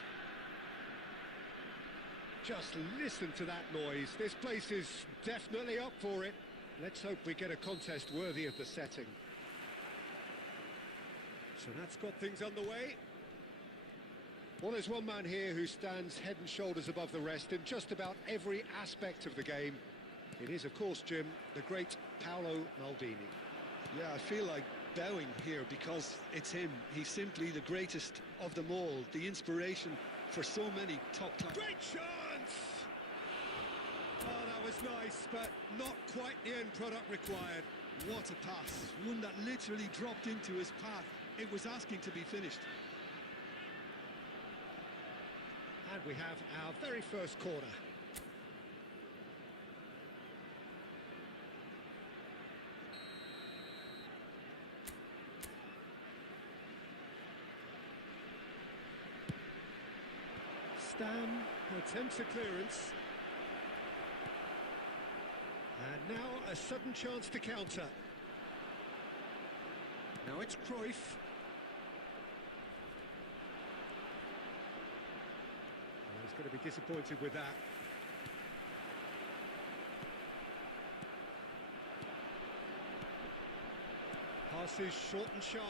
Just listen to that noise. This place is definitely up for it. Let's hope we get a contest worthy of the setting. So that's got things underway. Well, there's one man here who stands head and shoulders above the rest in just about every aspect of the game. It is, of course, Jim, the great Paolo Maldini. Yeah, I feel like bowing here because it's him. He's simply the greatest of them all, the inspiration for so many top class. Great chance! Oh, that was nice, but not quite the end product required. What a pass, one that literally dropped into his path. It was asking to be finished. And we have our very first corner. Stam attempts a clearance. And now a sudden chance to counter. Now it's Cruyff. He's going to be disappointed with that. Pass is short and sharp.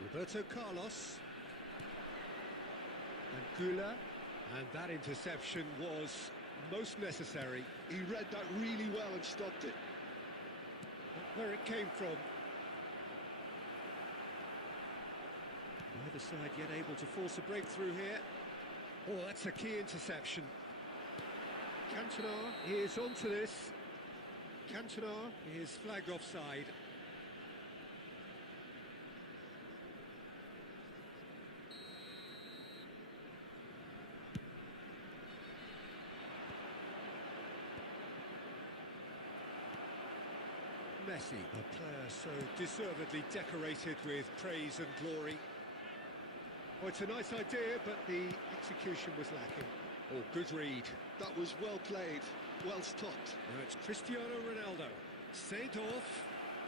Roberto Carlos. And Gula. And that interception was most necessary. He read that really well and stopped it. Where it came from. Neither side yet able to force a breakthrough here. Oh, that's a key interception. Cantona is onto this. Cantona is flagged offside. Messi, a player so deservedly decorated with praise and glory. Oh, it's a nice idea, but the execution was lacking. Oh, good read. That was well played, well stopped. Now it's Cristiano Ronaldo. Seedorf.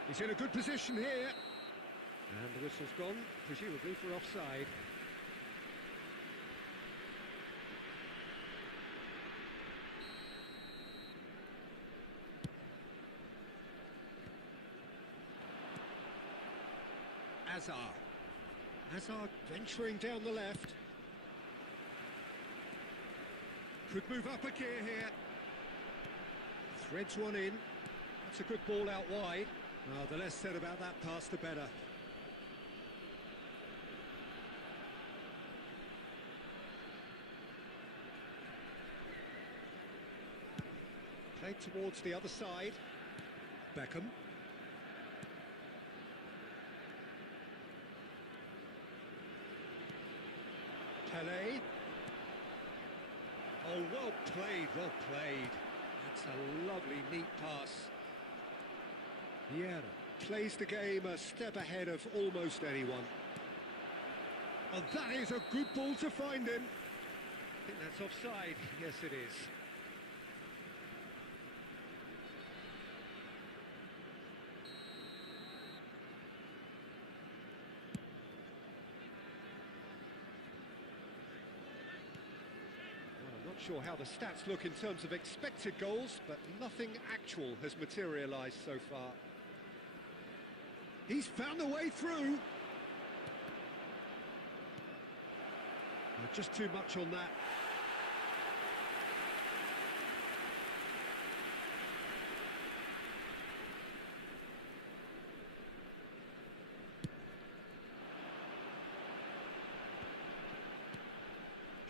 He's in a good position here. And the whistle's gone, presumably for offside. Hazard venturing down the left. Could move up a gear here. Threads one in. That's a good ball out wide. The less said about that pass, the better. Played towards the other side. Beckham. Pele. Oh, well played, well played. That's a lovely, neat pass. Vieira plays the game a step ahead of almost anyone. Oh, that is a good ball to find him. I think that's offside. Yes, it is. Sure how the stats look in terms of expected goals, but nothing actual has materialised so far. He's found a way through. Just too much on that.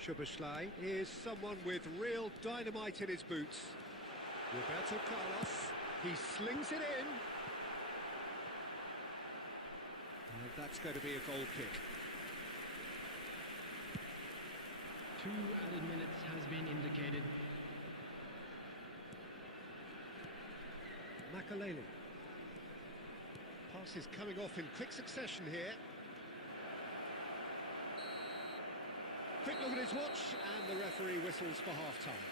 Szoboszlai is someone with real dynamite in his boots. Roberto Carlos, he slings it in. And that's going to be a goal kick. 2 added minutes has been indicated. Makaleli. Pass is coming off in quick succession here. Quick look at his watch, and the referee whistles for half-time.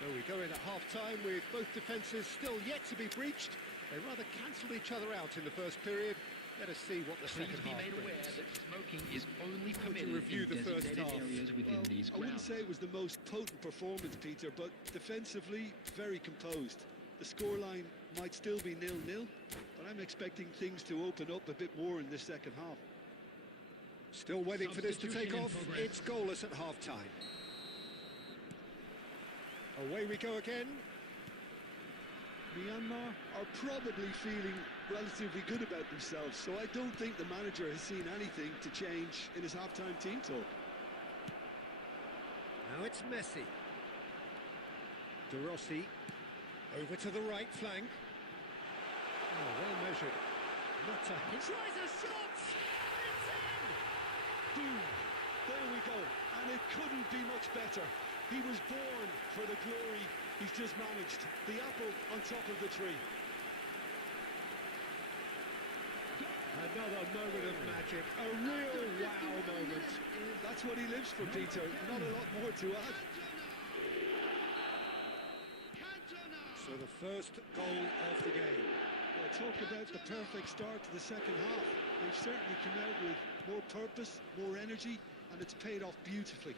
So we go in at half-time with both defences still yet to be breached. They rather cancelled each other out in the first period. Let us see what the second half brings. Please be made aware that smoking is only permitted review in the first designated half. areas within these I wouldn't grounds. say it was the most potent performance, Peter, but defensively, very composed. The scoreline might still be 0-0, but I'm expecting things to open up a bit more in this second half. Still waiting for this to take Substitution in off. progress. It's goalless at half-time. Away we go again. Myanmar are probably feeling relatively good about themselves, so I don't think the manager has seen anything to change in his half-time team talk. Now it's Messi. De Rossi. Over to the right flank. Oh, well measured. Not a... He tries a shot! It's in! Boom! There we go, and it couldn't be much better. He was born for the glory he's just managed. The apple on top of the tree. Another moment of magic. A real wow moment. That's what he lives for, Peter. Not a lot more to add. So the first goal of the game. Well, talk about the perfect start to the second half. They've certainly come out with more purpose, more energy, and it's paid off beautifully.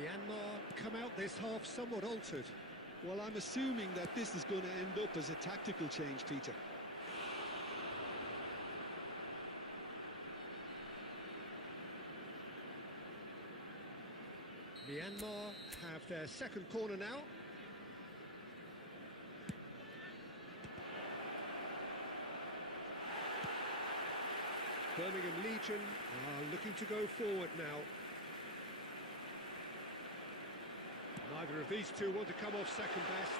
Myanmar come out this half somewhat altered. Well, I'm assuming that this is going to end up as a tactical change, Peter. Myanmar have their second corner now. Birmingham Legion are looking to go forward now. Neither of these two want to come off second best.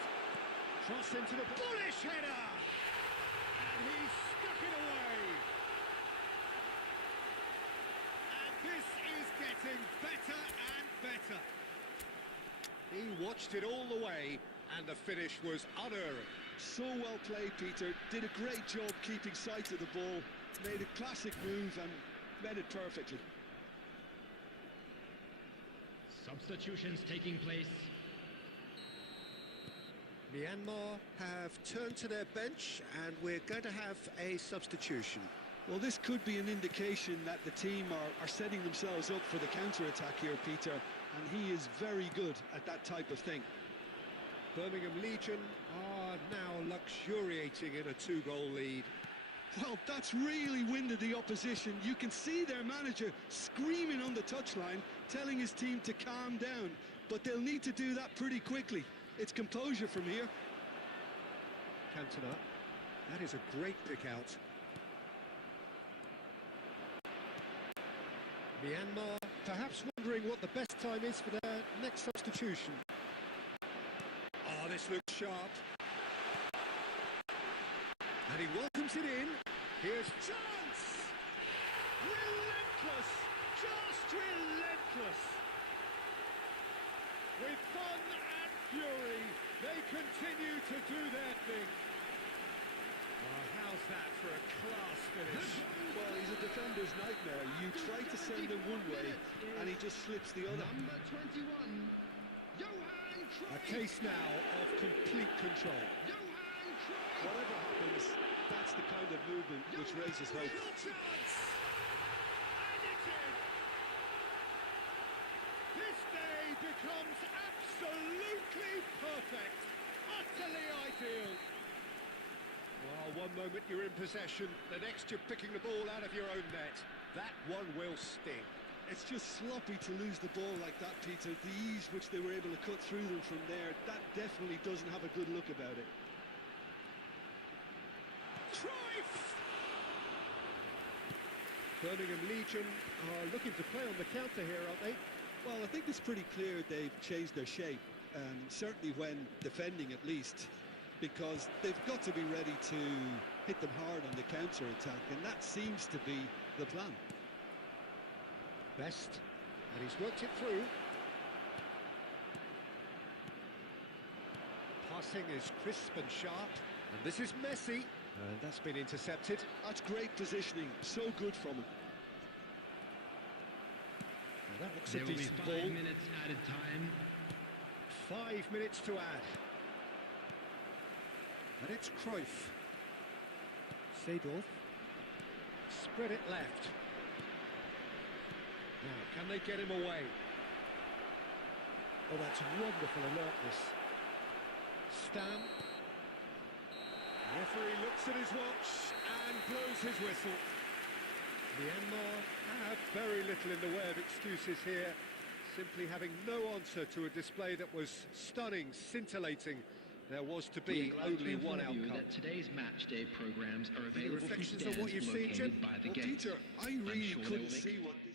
Cross into the bullish header! And he's stuck it away! And this is getting better and better. He watched it all the way, and the finish was unerring. So well played, Peter. Did a great job keeping sight of the ball. Made a classic move and met it perfectly. Substitutions taking place. Myanmar have turned to their bench, and we're going to have a substitution. Well, this could be an indication that the team are setting themselves up for the counter-attack here, Peter, and he is very good at that type of thing. Birmingham Legion are now luxuriating in a two-goal lead. Well, that's really winded the opposition. You can see their manager screaming on the touchline, telling his team to calm down, but they'll need to do that pretty quickly. It's composure from here. Cantona, that is a great pick out. Myanmar perhaps wondering what the best time is for their next substitution. Oh, this looks sharp. And he welcomes it in. Here's chance! Relentless! Just relentless! With fun and fury, they continue to do their thing. Oh, how's that for a class finish? Well, he's a defender's nightmare. You try to send him one way, and he just slips the other. Number 21, Johan Cruyff. A case now of complete control. Johan Cruyff. Whatever happens, that's the kind of movement which raises hope. Real chance! And it's in! This day becomes absolutely perfect, utterly ideal. Well, one moment you're in possession, the next you're picking the ball out of your own net. That one will sting. It's just sloppy to lose the ball like that, Peter. The ease which they were able to cut through them from there, that definitely doesn't have a good look about it. Cruyff! Birmingham Legion are looking to play on the counter here, aren't they? Well, I think it's pretty clear they've changed their shape, certainly when defending at least, because they've got to be ready to hit them hard on the counter-attack, and that seems to be the plan. Best, and he's worked it through. Passing is crisp and sharp, and this is Messi, and that's been intercepted. That's great positioning, so good from him. Well, that looks There a will be decent 5 ball. minutes added time. 5 minutes to add. And it's Cruyff. Seedorf. Spread it left. Now, can they get him away? Oh, that's wonderful alertness. Stan. The referee looks at his watch and blows his whistle. Myanmar have very little in the way of excuses here, simply having no answer to a display that was stunning, scintillating. There was to be only one outcome. That today's match day programs are Any available from reflections on stands what you've seen, located Jim? by the Well, gates. Peter, I I'm really sure they will couldn't make see what this...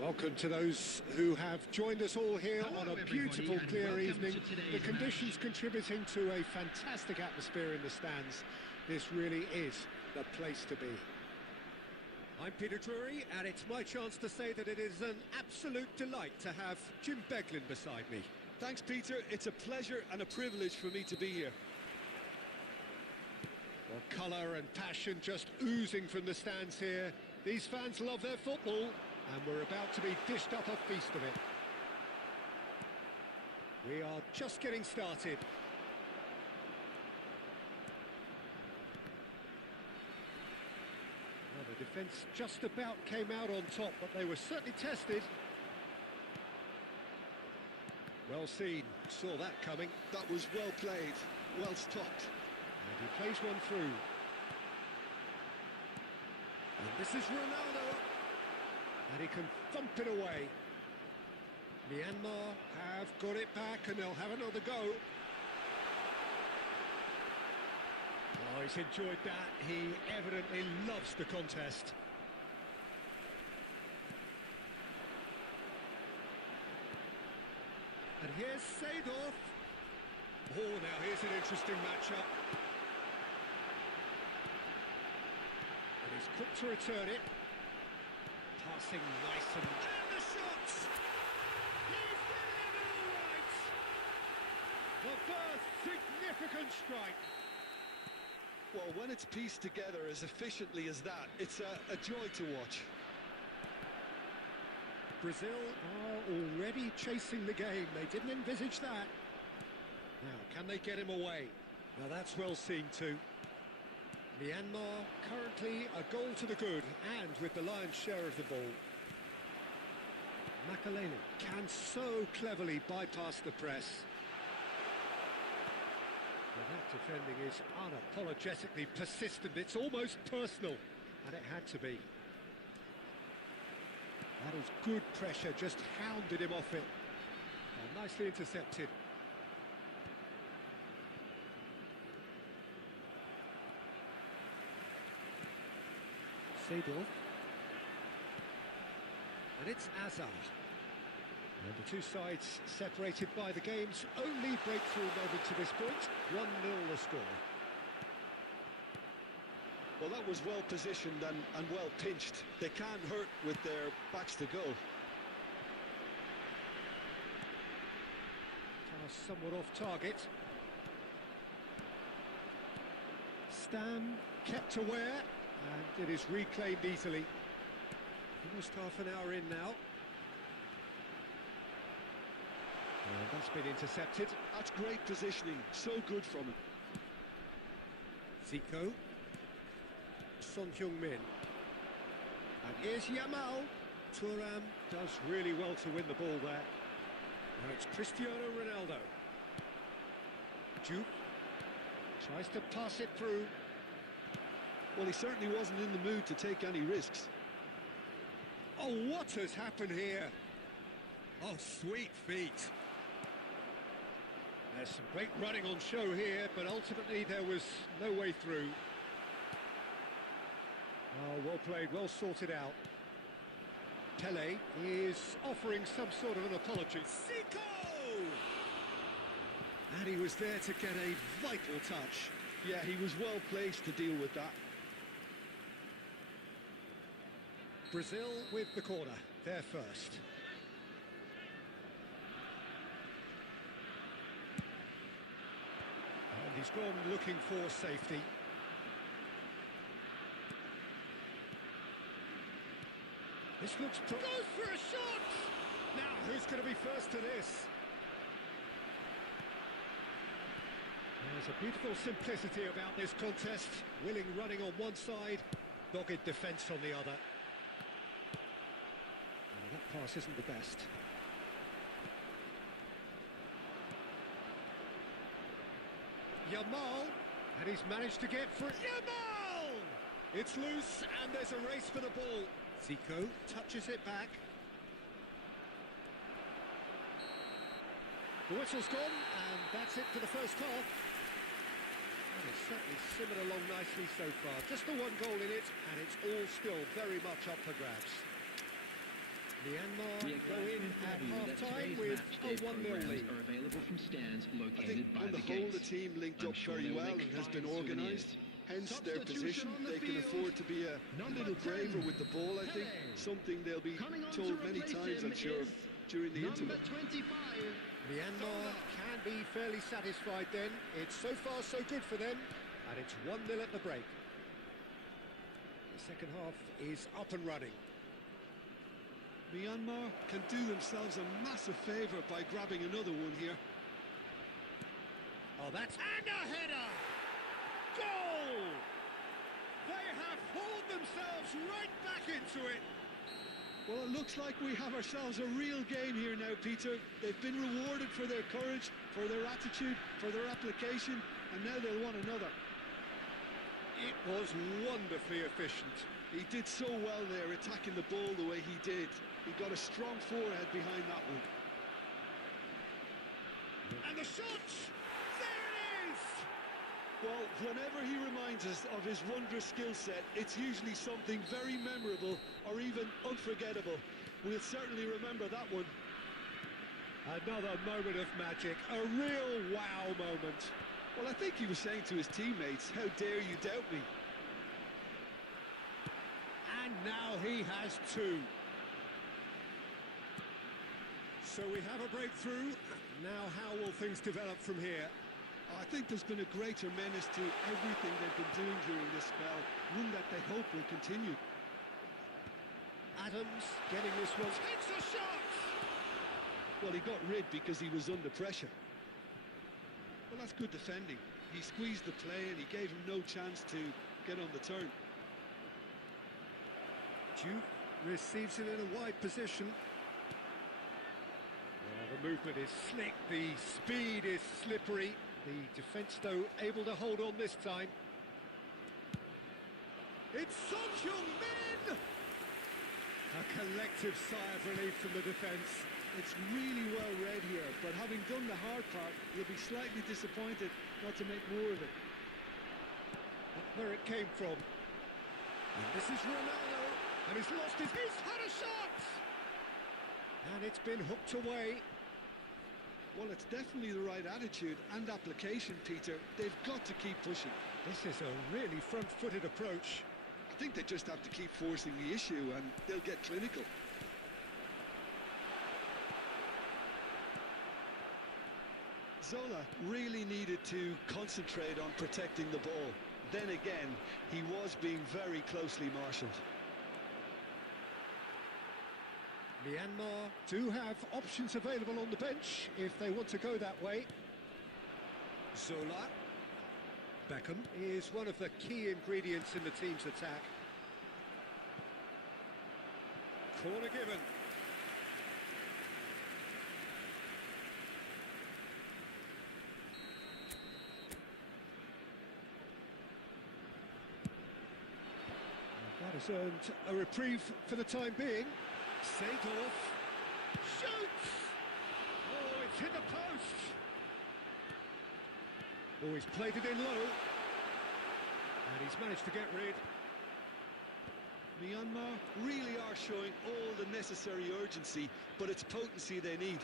Welcome to those who have joined us all here Hello, on a everybody, beautiful, and clear welcome evening. to today's The conditions match. contributing to a fantastic atmosphere in the stands. This really is the place to be. I'm Peter Drury, and it's my chance to say that it is an absolute delight to have Jim Beglin beside me. Thanks, Peter. It's a pleasure and a privilege for me to be here. Well, colour and passion just oozing from the stands here. These fans love their football, and we're about to be dished up a feast of it. We are just getting started. Well, the defence just about came out on top, but they were certainly tested. Well seen, saw that coming. That was well played, well stopped. And he plays one through. And this is Ronaldo. And he can thump it away. Myanmar have got it back and they'll have another go. Oh, he's enjoyed that. He evidently loves the contest. And here's Seedorf. Oh, now here's an interesting matchup. And he's quick to return it. Passing nice and the shots! He's delivered all right! The first significant strike. Well, when it's pieced together as efficiently as that, it's a joy to watch. Brazil are already chasing the game. They didn't envisage that. Now, can they get him away? Now, that's well seen too. Myanmar currently a goal to the good, and with the lion's share of the ball. Makalele can so cleverly bypass the press. Well, that defending is unapologetically persistent. It's almost personal, and it had to be. That is good pressure, just hounded him off it. Oh, nicely intercepted. Seedorf. And it's Azar. And the two sides separated by the game's only breakthrough moment to this point. 1-0 the score. Well, that was well positioned and well pinched. They can't hurt with their backs to goal. Pass somewhat off target. Stam kept aware, and it is reclaimed easily. Almost half an hour in now. And that's been intercepted. That's great positioning, so good from him. Zico. Son Heung-min. And here's Yamal. Thuram does really well to win the ball there. Now it's Cristiano Ronaldo. Duke tries to pass it through. Well, he certainly wasn't in the mood to take any risks. Oh, what has happened here? Oh, sweet feet. There's some great running on show here, but ultimately there was no way through. Oh, well played, well sorted out. Pele is offering some sort of an apology. Zico! And he was there to get a vital touch. Yeah, he was well placed to deal with that. Brazil with the corner, they're first. And he's gone looking for safety. This looks... Goes for a shot! Now, who's going to be first to this? There's a beautiful simplicity about this contest. Willing running on one side, dogged defence on the other. Oh, that pass isn't the best. Yamal, and he's managed to get through. Yamal! It's loose, and there's a race for the ball. Zico touches it back. The whistle's gone, and that's it for the first half. And it's certainly simmered along nicely so far. Just the one goal in it, and it's all still very much up for grabs. Myanmar We go in at acknowledge that half-time today's with match a day 1-0 programs lead. are available from stands I located think by on the the whole, gates. the team linked I'm up sure very they will well make and has been fine organised. Hence their Substitution position. on the They can field. afford to be a Number little 10, braver with the ball, I think. Thet. Something they'll be Coming on told to many replace times, him I'm sure, is during the Number interval. 25. Myanmar can be fairly satisfied then. It's so far so good for them, and it's 1-0 at the break. The second half is up and running. Myanmar can do themselves a massive favour by grabbing another one here. Oh, that's... And a header! Goal! They have hauled themselves right back into it. Well, it looks like we have ourselves a real game here now, Peter. They've been rewarded for their courage, for their attitude, for their application, and now they'll want another. It was wonderfully efficient. He did so well there, attacking the ball the way he did. He got a strong forehead behind that one. And the shot! There it is! Well, whenever he reminds us of his wondrous skill set, it's usually something very memorable or even unforgettable. We'll certainly remember that one. Another moment of magic, a real wow moment. Well, I think he was saying to his teammates, how dare you doubt me? And now he has two. So we have a breakthrough. Now how will things develop from here? I think there's been a greater menace to everything they've been doing during this spell, one that they hope will continue. Adams getting this one. Takes a shot! Well, he got rid because he was under pressure. Well, that's good defending. He squeezed the play and he gave him no chance to get on the turn. Duke receives it in a wide position. Well, the movement is slick, the speed is slippery. The defence, though, able to hold on this time. It's Son Heung-min! A collective sigh of relief from the defence. It's really well read here, but having done the hard part, you'll be slightly disappointed not to make more of it. Where it came from. And this is Ronaldo, and he's lost he's had a shot! And it's been hooked away. Well, it's definitely the right attitude and application, Peter. They've got to keep pushing. This is a really front-footed approach. I think they just have to keep forcing the issue and they'll get clinical. Zola really needed to concentrate on protecting the ball. Then again, he was being very closely marshalled. Myanmar do have options available on the bench if they want to go that way. Zola. Beckham is one of the key ingredients in the team's attack. Corner given. That has earned a reprieve for the time being. Seedorf shoots! Oh, it's hit the post! Oh, he's played it in low. And he's managed to get rid. Myanmar really are showing all the necessary urgency, but it's potency they need.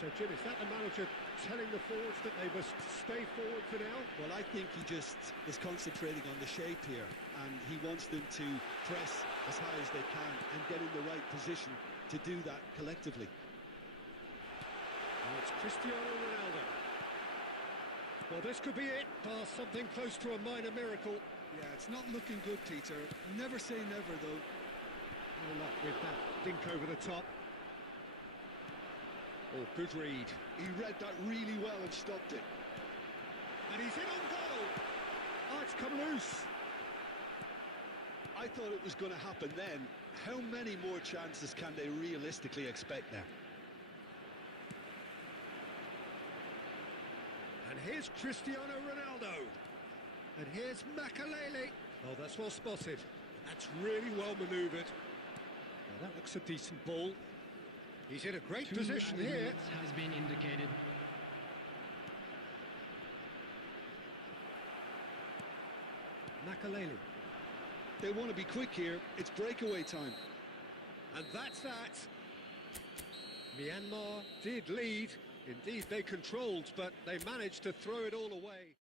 So, Jim, is that the manager telling the forwards that they must stay forward for now? Well, I think he just is concentrating on the shape here, and he wants them to press as high as they can and get in the right position to do that collectively. And it's Cristiano Ronaldo. Well, this could be it, bar something close to a minor miracle. Yeah, it's not looking good, Peter. Never say never, though. No luck with that dink over the top. Oh, good read. He read that really well and stopped it. And he's in on goal. Oh, it's come loose. I thought it was going to happen then. How many more chances can they realistically expect now? And here's Cristiano Ronaldo. And here's Makalele. Oh, that's well spotted. That's really well manoeuvred. Well, that looks a decent ball. He's in a great position here. Has been indicated. Makalele. They want to be quick here. It's breakaway time. And that's that. Myanmar did lead. Indeed, they controlled, but they managed to throw it all away.